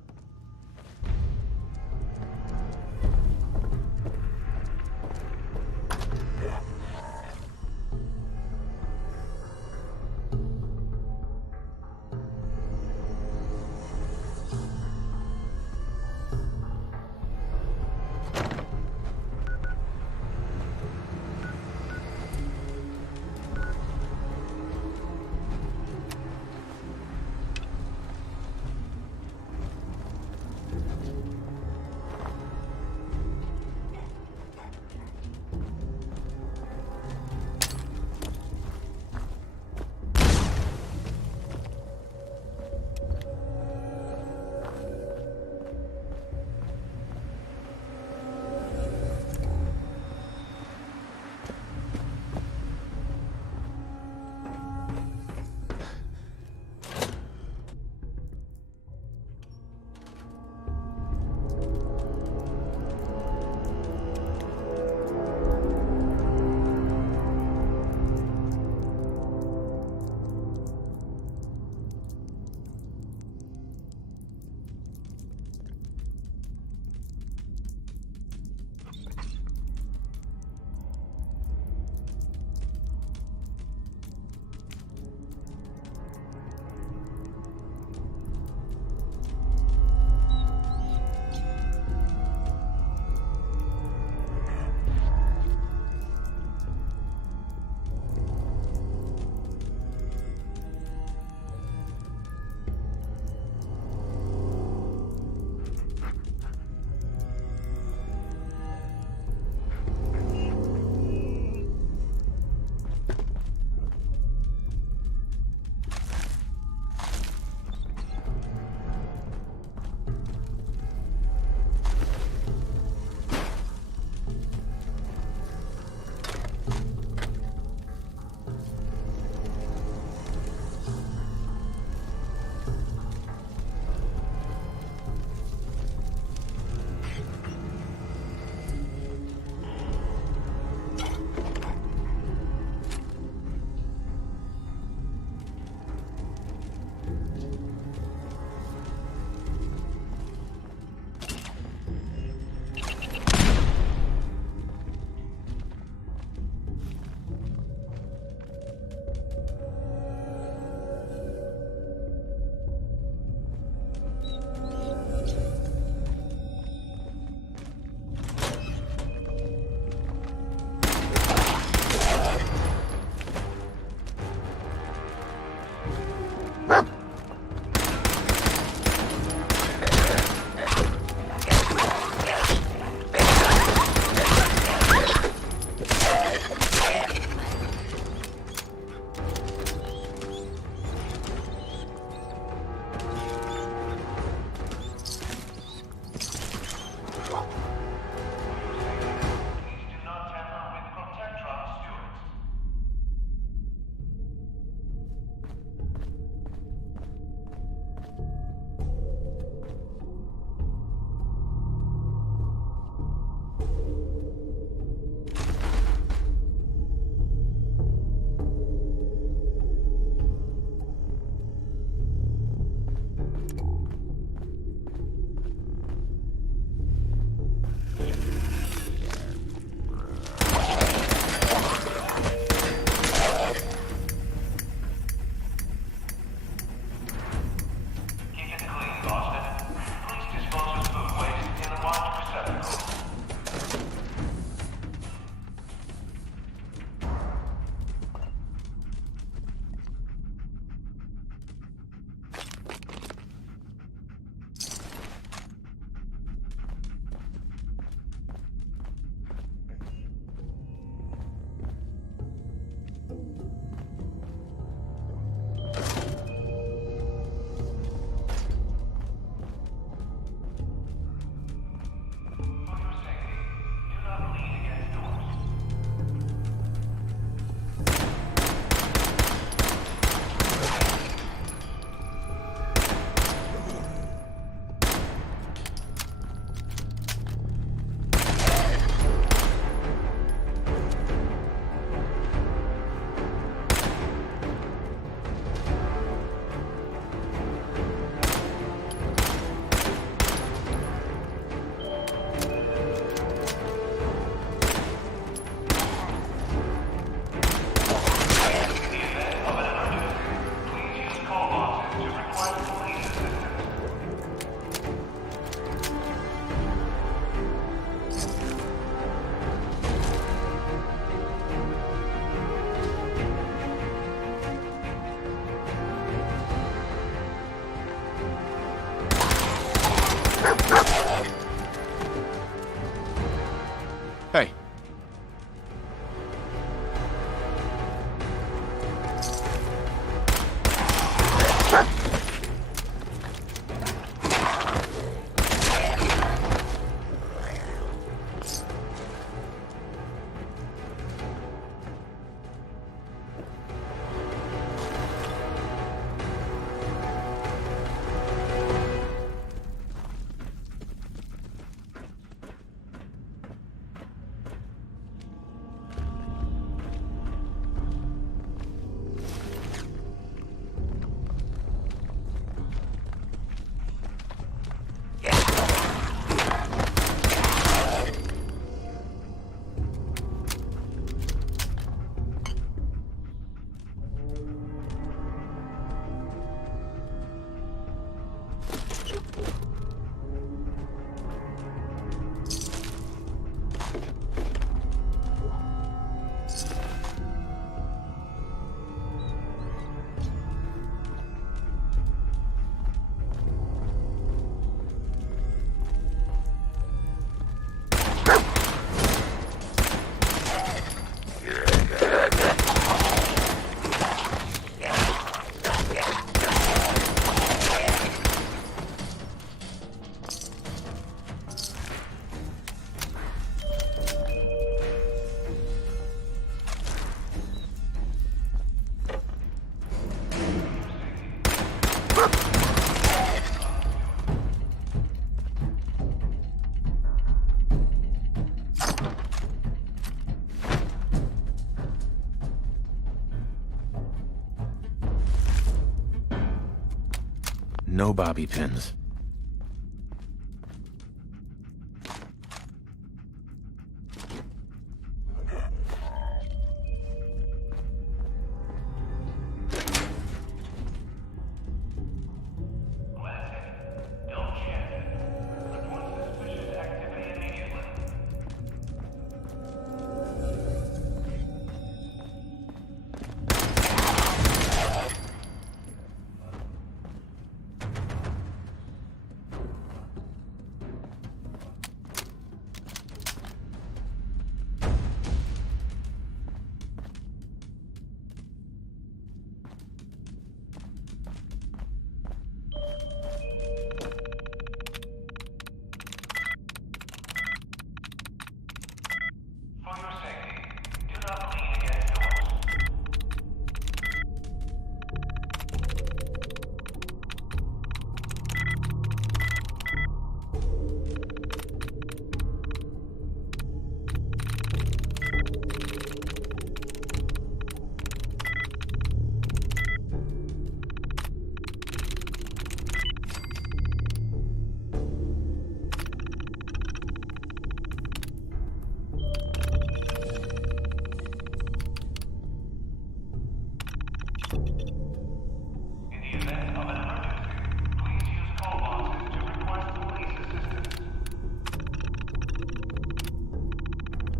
No bobby pins.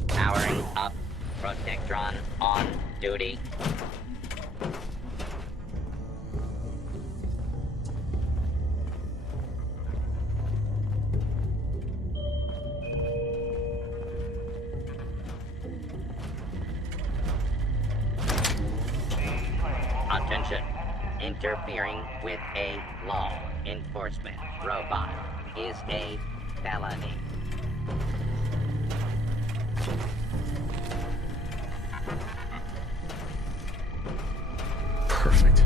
Powering up. Protectron on duty. Attention. Interfering with a law enforcement robot is a felony. Perfect.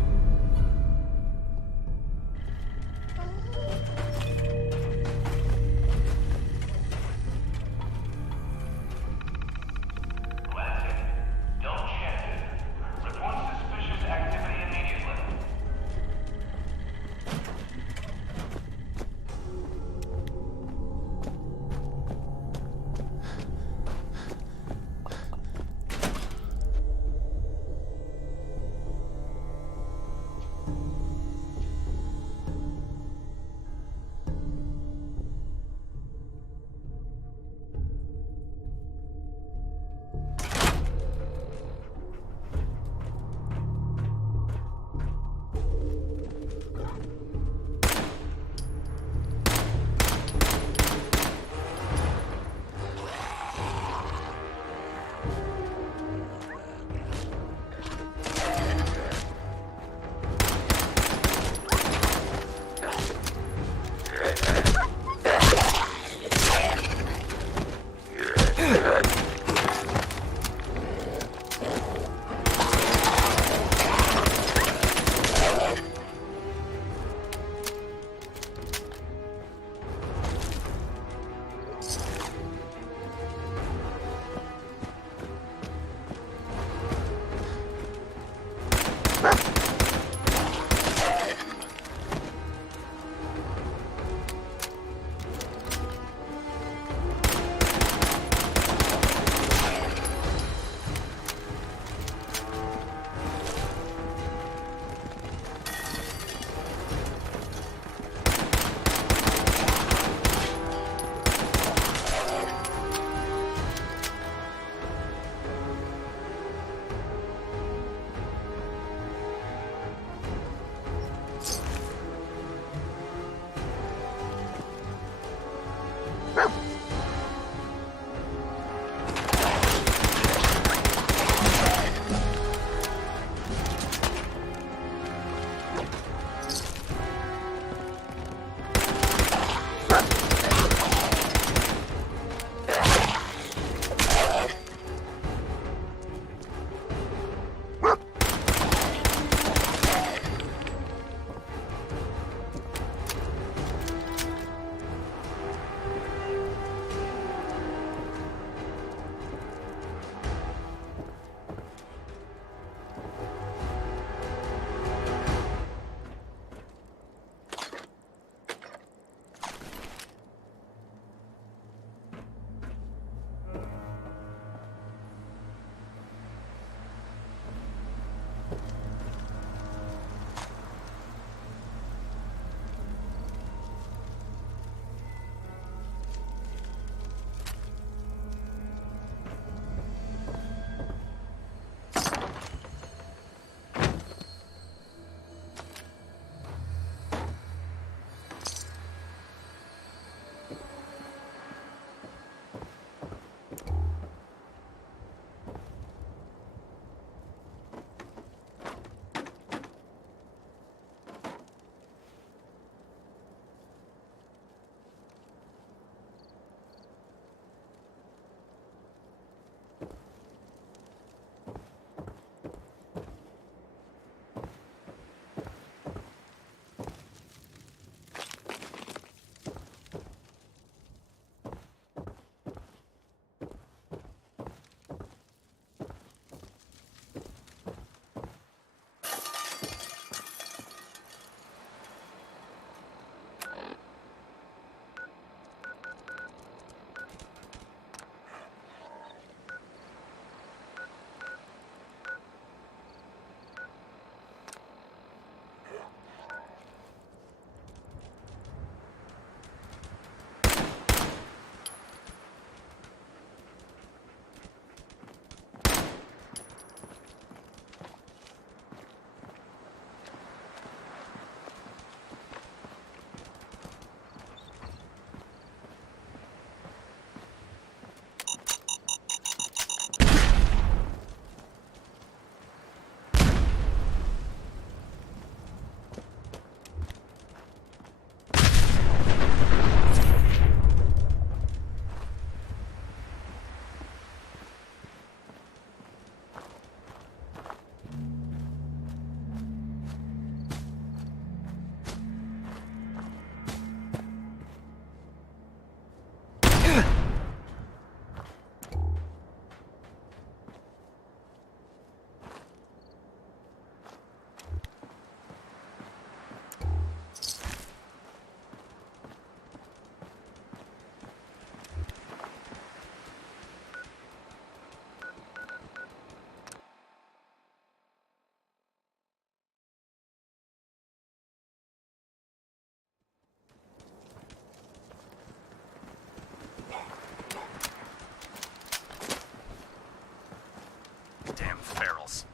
Damn ferals.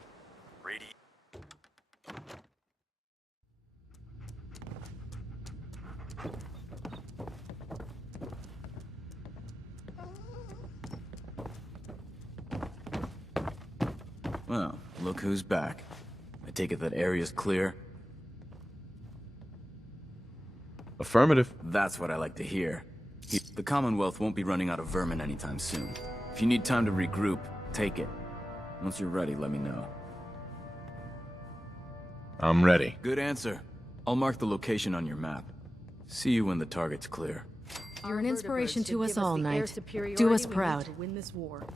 Brady. Well, look who's back. I take it that area's clear? Affirmative. That's what I like to hear. The Commonwealth won't be running out of vermin anytime soon. If you need time to regroup, take it. Once you're ready, let me know. I'm ready. Good answer. I'll mark the location on your map. See you when the target's clear. You're an inspiration to us all, Knight. Do us proud. Win this war.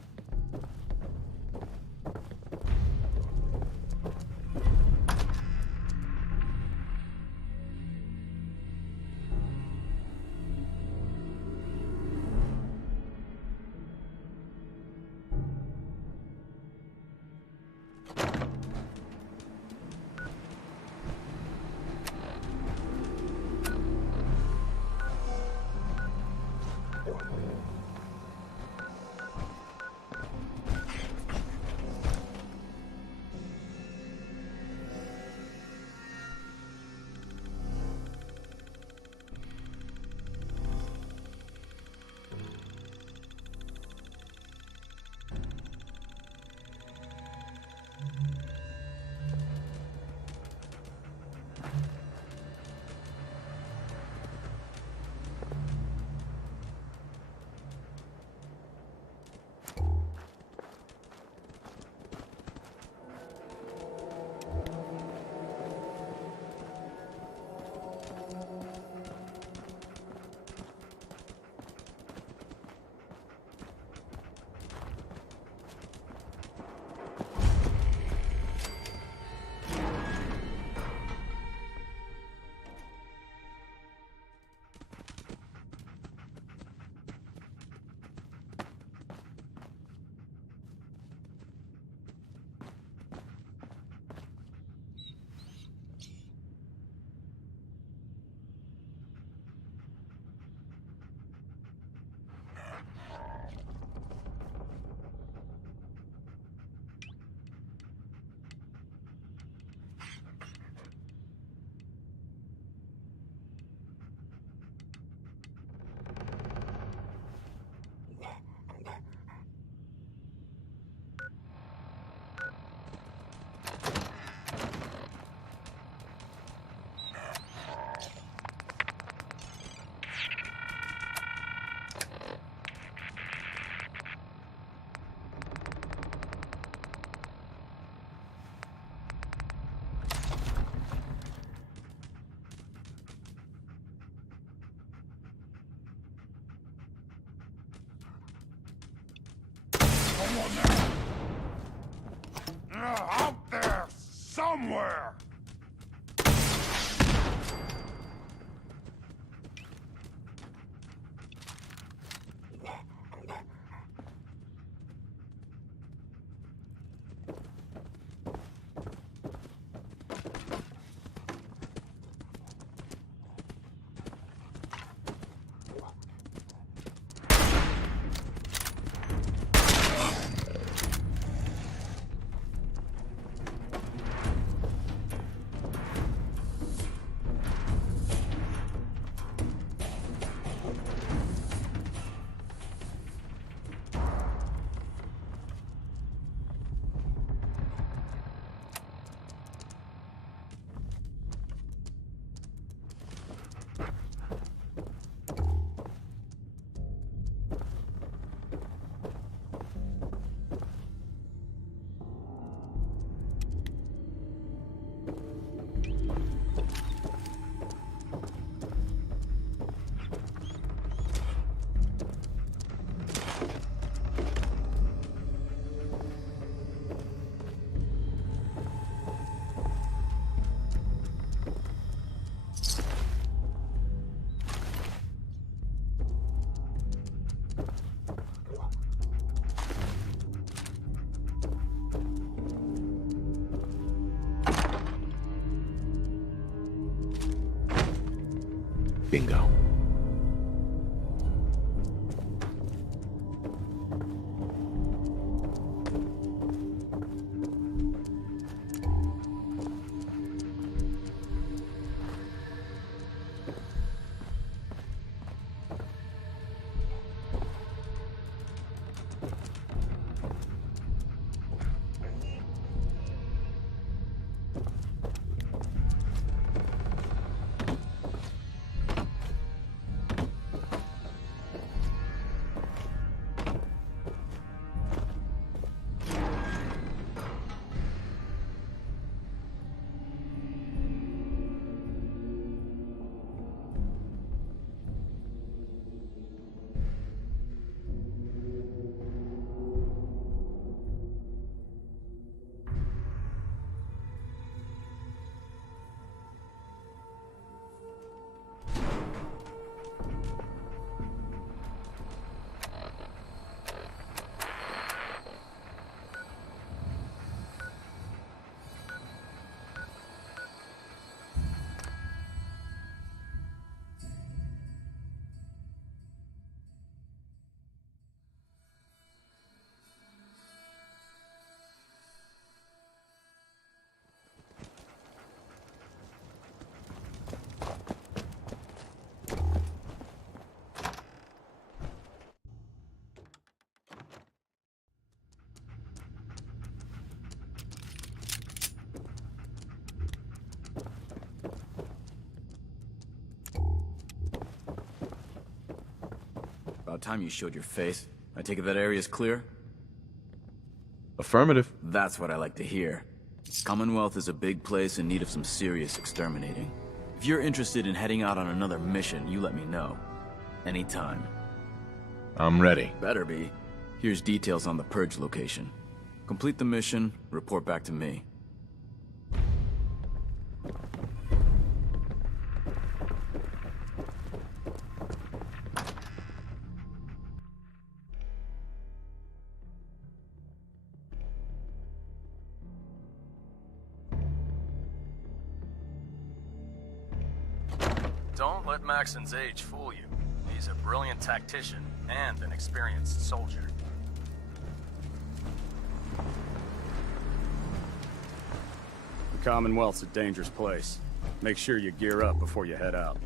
Out there, somewhere! Bingo. About time you showed your face. I take it that area's clear? Affirmative. That's what I like to hear. Commonwealth is a big place in need of some serious exterminating. If you're interested in heading out on another mission, you let me know. Anytime. I'm ready. Better be. Here's details on the Purge location. Complete the mission, report back to me. Don't let Maxon's age fool you. He's a brilliant tactician and an experienced soldier. The Commonwealth's a dangerous place. Make sure you gear up before you head out.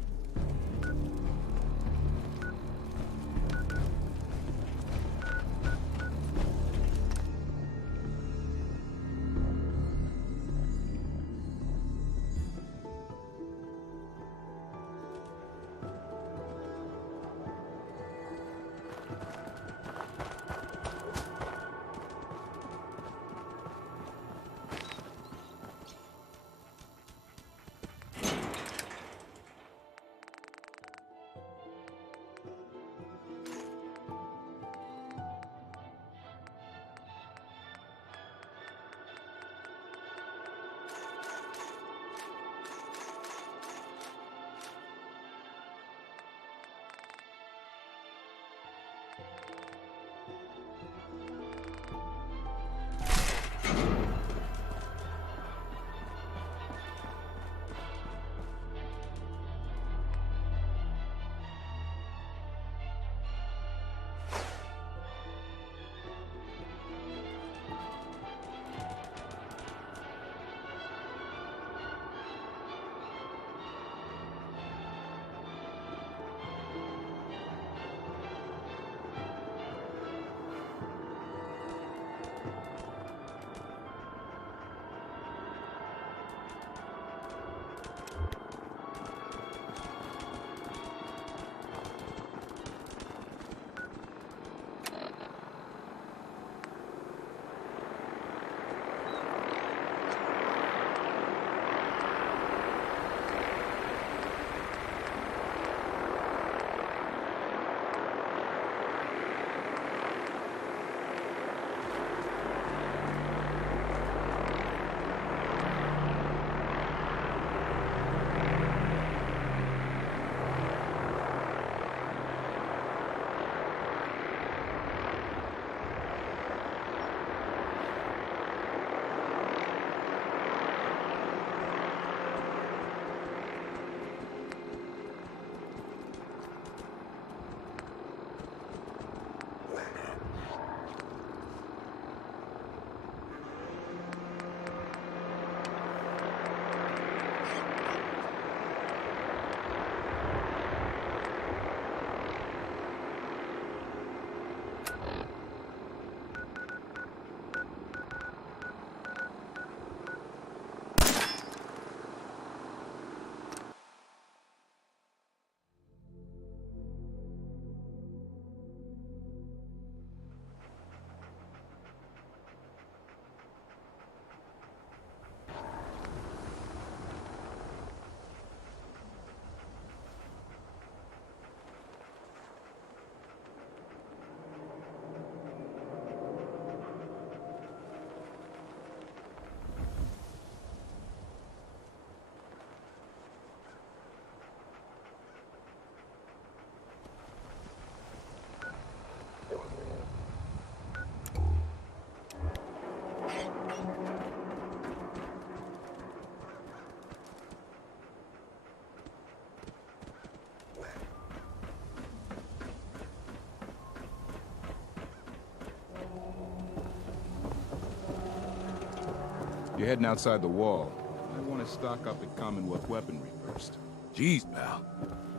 You're heading outside the wall. I want to stock up at Commonwealth weaponry first. Jeez, pal.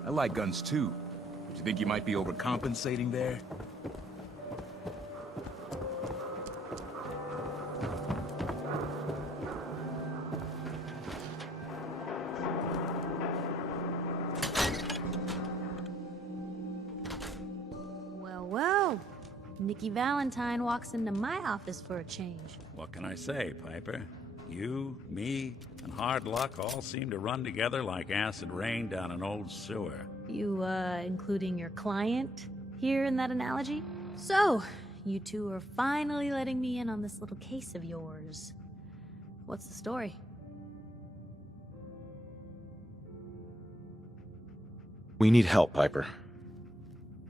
I like guns too. But you think you might be overcompensating there? Nikki Valentine walks into my office for a change. What can I say, Piper? You, me, and hard luck all seem to run together like acid rain down an old sewer. You, including your client here in that analogy? So, you two are finally letting me in on this little case of yours. What's the story? We need help, Piper.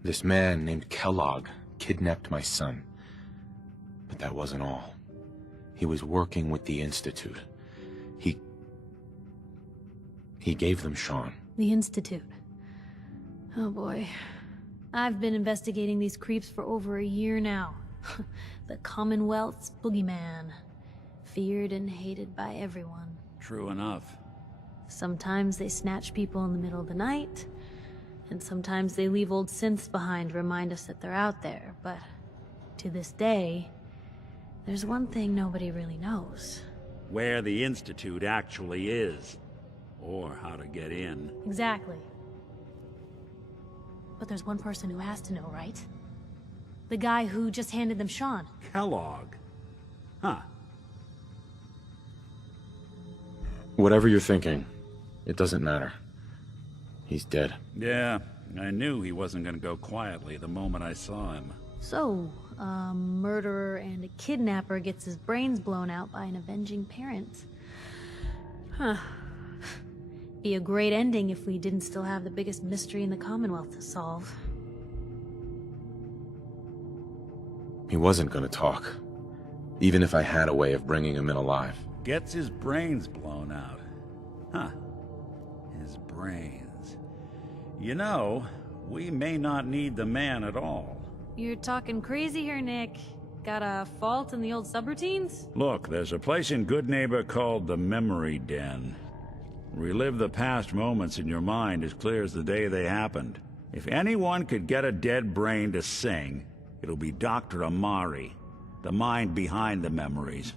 This man named Kellogg kidnapped my son. But that wasn't all. He was working with the Institute. He gave them Sean. The Institute. Oh boy. I've been investigating these creeps for over a year now. The Commonwealth's boogeyman. Feared and hated by everyone. True enough. Sometimes they snatch people in the middle of the night, and sometimes they leave old synths behind to remind us that they're out there, but to this day, there's one thing nobody really knows. Where the Institute actually is. Or how to get in. Exactly. But there's one person who has to know, right? The guy who just handed them Sean. Kellogg. Huh. Whatever you're thinking, it doesn't matter. He's dead. Yeah, I knew he wasn't gonna go quietly the moment I saw him. So, a murderer and a kidnapper gets his brains blown out by an avenging parent. Huh. Be a great ending if we didn't still have the biggest mystery in the Commonwealth to solve. He wasn't gonna talk. Even if I had a way of bringing him in alive. Gets his brains blown out. Huh. His brains. You know, we may not need the man at all. You're talking crazy here, Nick. Got a fault in the old subroutines? Look, there's a place in Good Neighbor called the Memory Den. Relive the past moments in your mind as clear as the day they happened. If anyone could get a dead brain to sing, it'll be Dr. Amari, the mind behind the memories.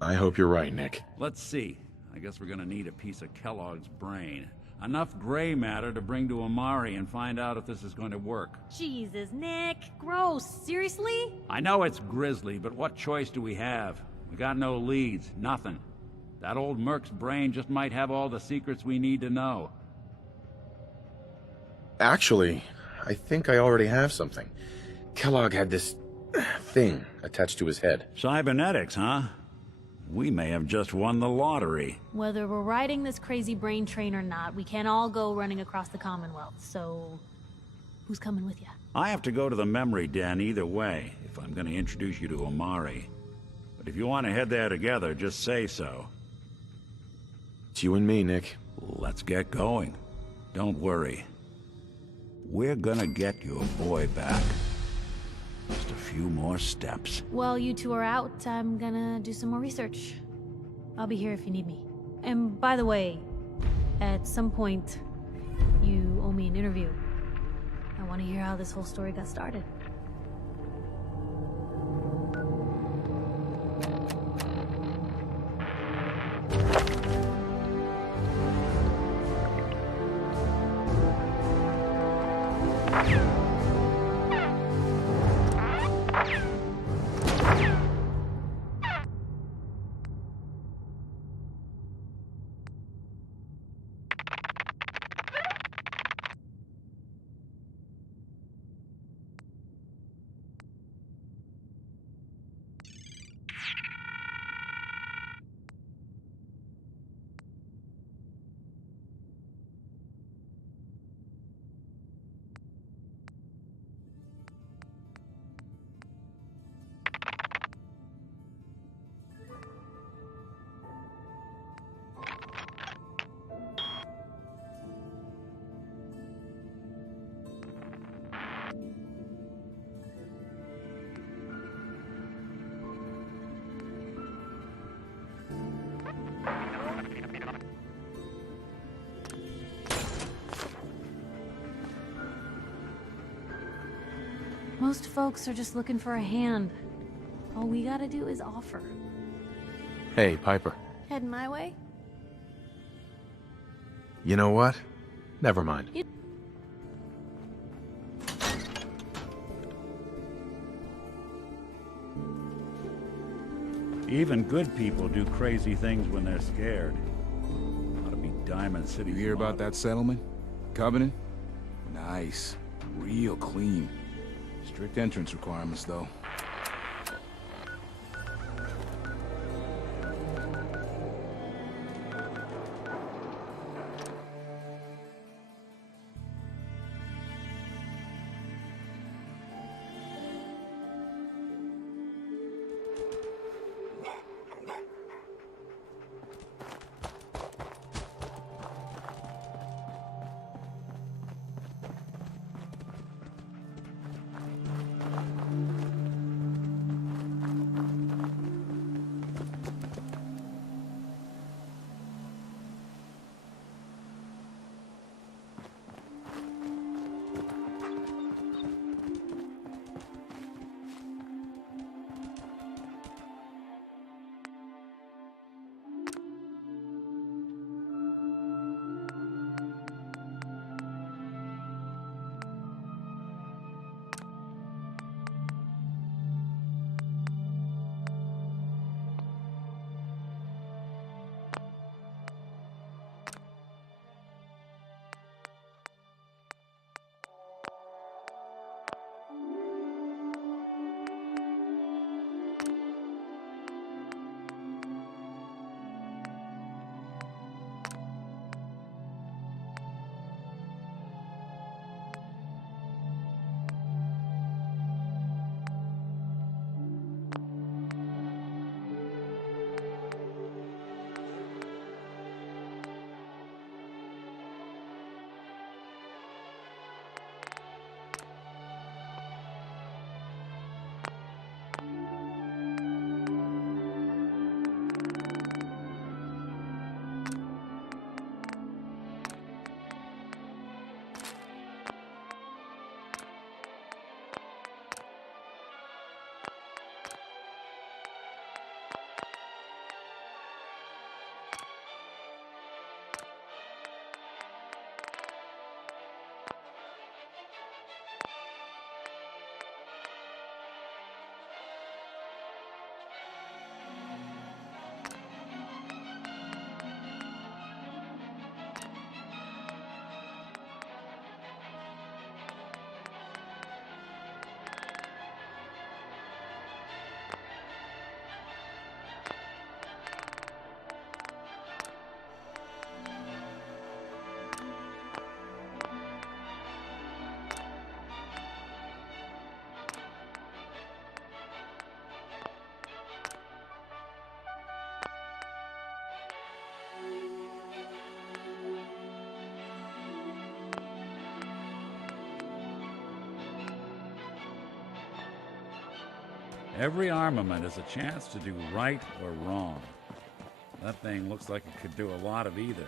I hope you're right, Nick. Let's see. I guess we're gonna need a piece of Kellogg's brain. Enough gray matter to bring to Amari and find out if this is going to work. Jesus, Nick. Gross. Seriously? I know it's grisly, but what choice do we have? We got no leads, nothing. That old Merc's brain just might have all the secrets we need to know. Actually, I think I already have something. Kellogg had this thing attached to his head. Cybernetics, huh? We may have just won the lottery. Whether we're riding this crazy brain train or not, we can't all go running across the Commonwealth, so... who's coming with you? I have to go to the Memory Den either way, if I'm gonna introduce you to Amari. But if you want to head there together, just say so. It's you and me, Nick. Let's get going. Don't worry. We're gonna get your boy back. Just a few more steps. While you two are out, I'm gonna do some more research. I'll be here if you need me. And by the way, at some point, you owe me an interview. I want to hear how this whole story got started. Most folks are just looking for a hand. All we gotta do is offer. Hey, Piper. Heading my way? You know what? Never mind. Even good people do crazy things when they're scared. Ought to be Diamond City. You hear about that settlement? Covenant? Nice. Real clean. Strict entrance requirements, though. Every armament is a chance to do right or wrong. That thing looks like it could do a lot of either.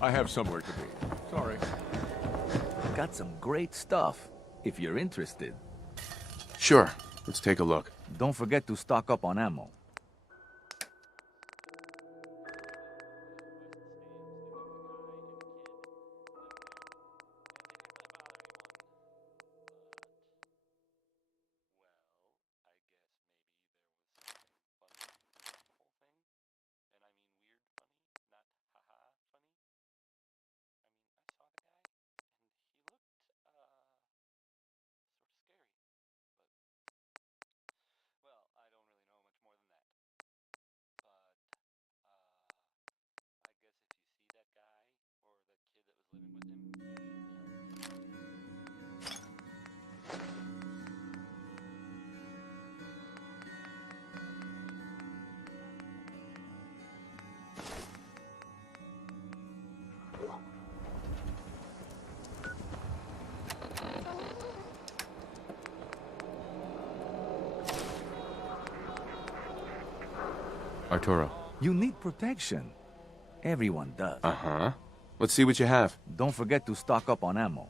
I have somewhere to be. Sorry. Got some great stuff, if you're interested. Sure, let's take a look. Don't forget to stock up on ammo. Arturo. You need protection. Everyone does. Uh-huh. Let's see what you have. Don't forget to stock up on ammo.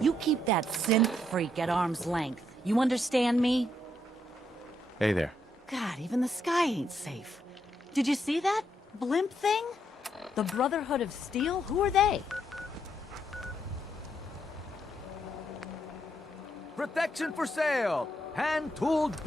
You keep that synth freak at arm's length. You understand me? Hey there. God, even the sky ain't safe. Did you see that blimp thing? The Brotherhood of Steel? Who are they? Protection for sale! Hand-tooled...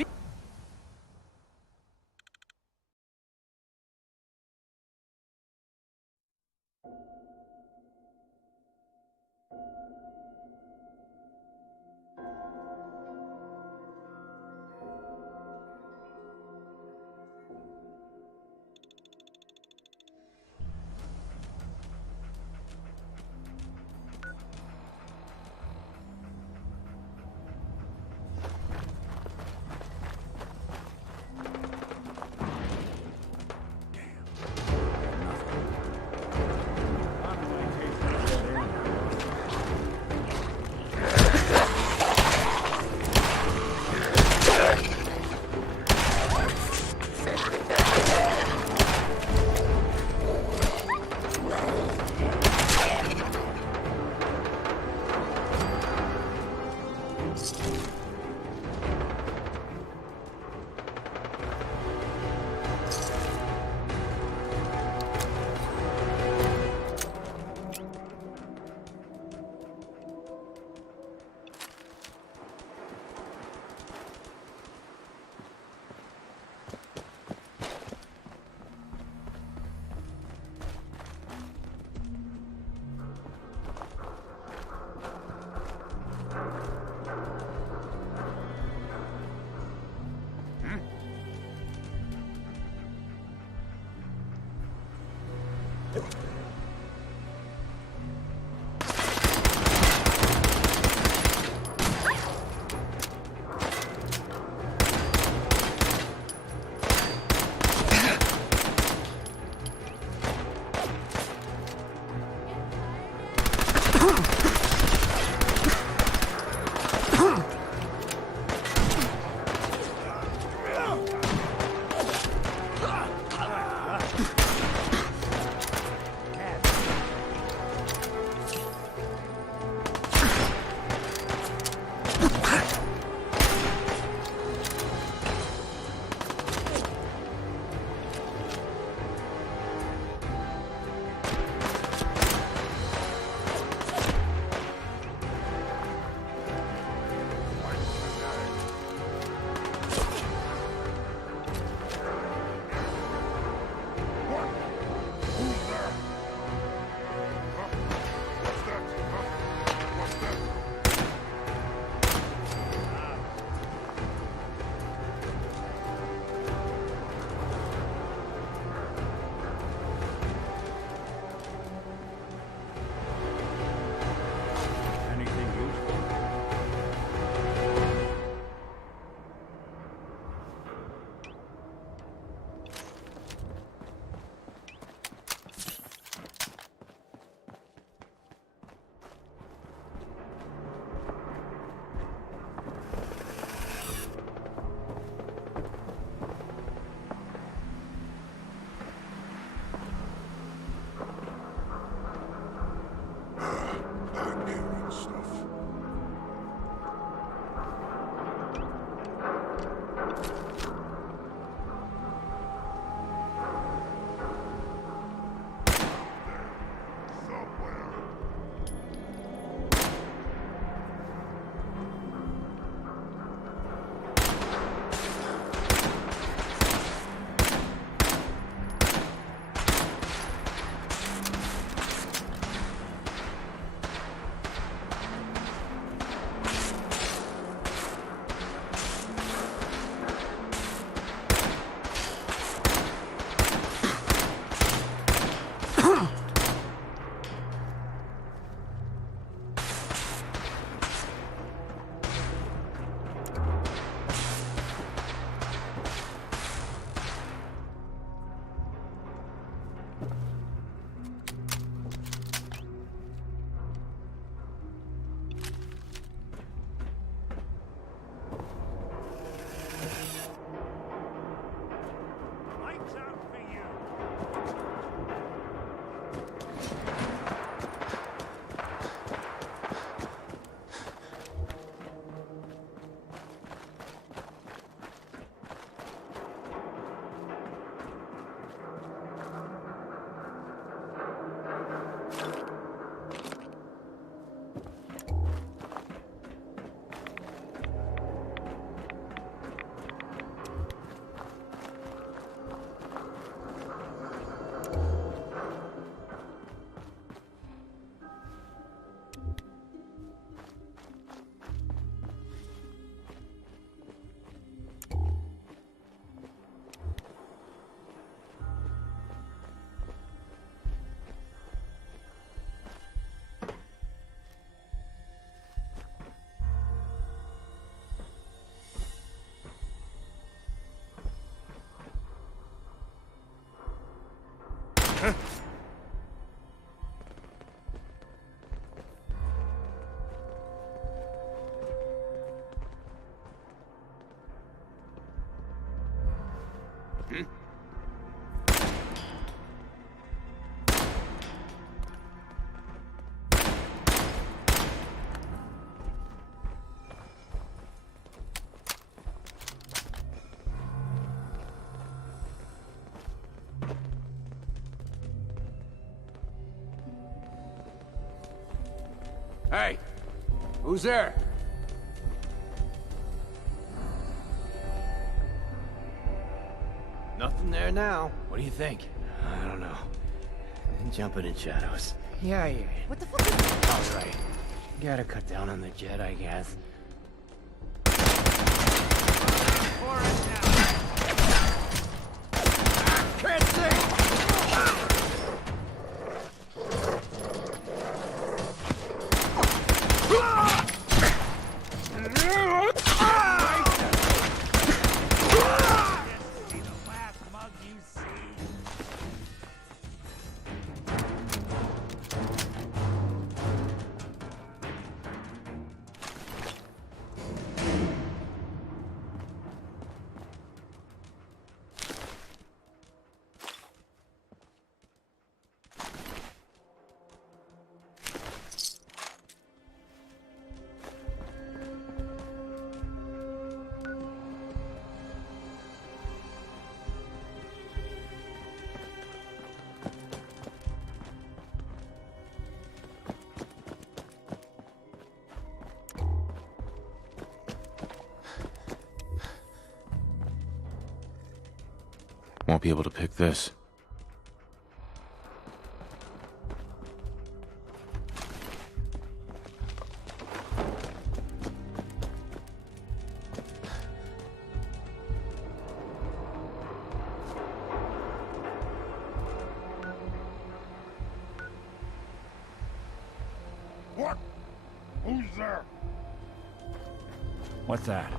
Hey! Who's there? Nothing there now. What do you think? I don't know. Jumping in shadows. Yeah. What the fuck is that? All right. Gotta cut down on the jet, I guess. Can't see! Won't be able to pick this. What? Who's there? What's that?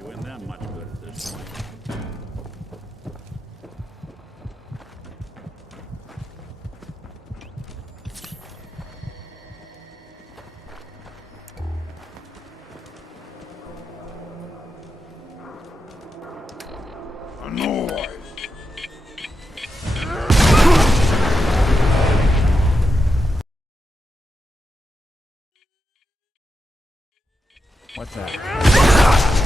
Doing them much good at this point. What's that?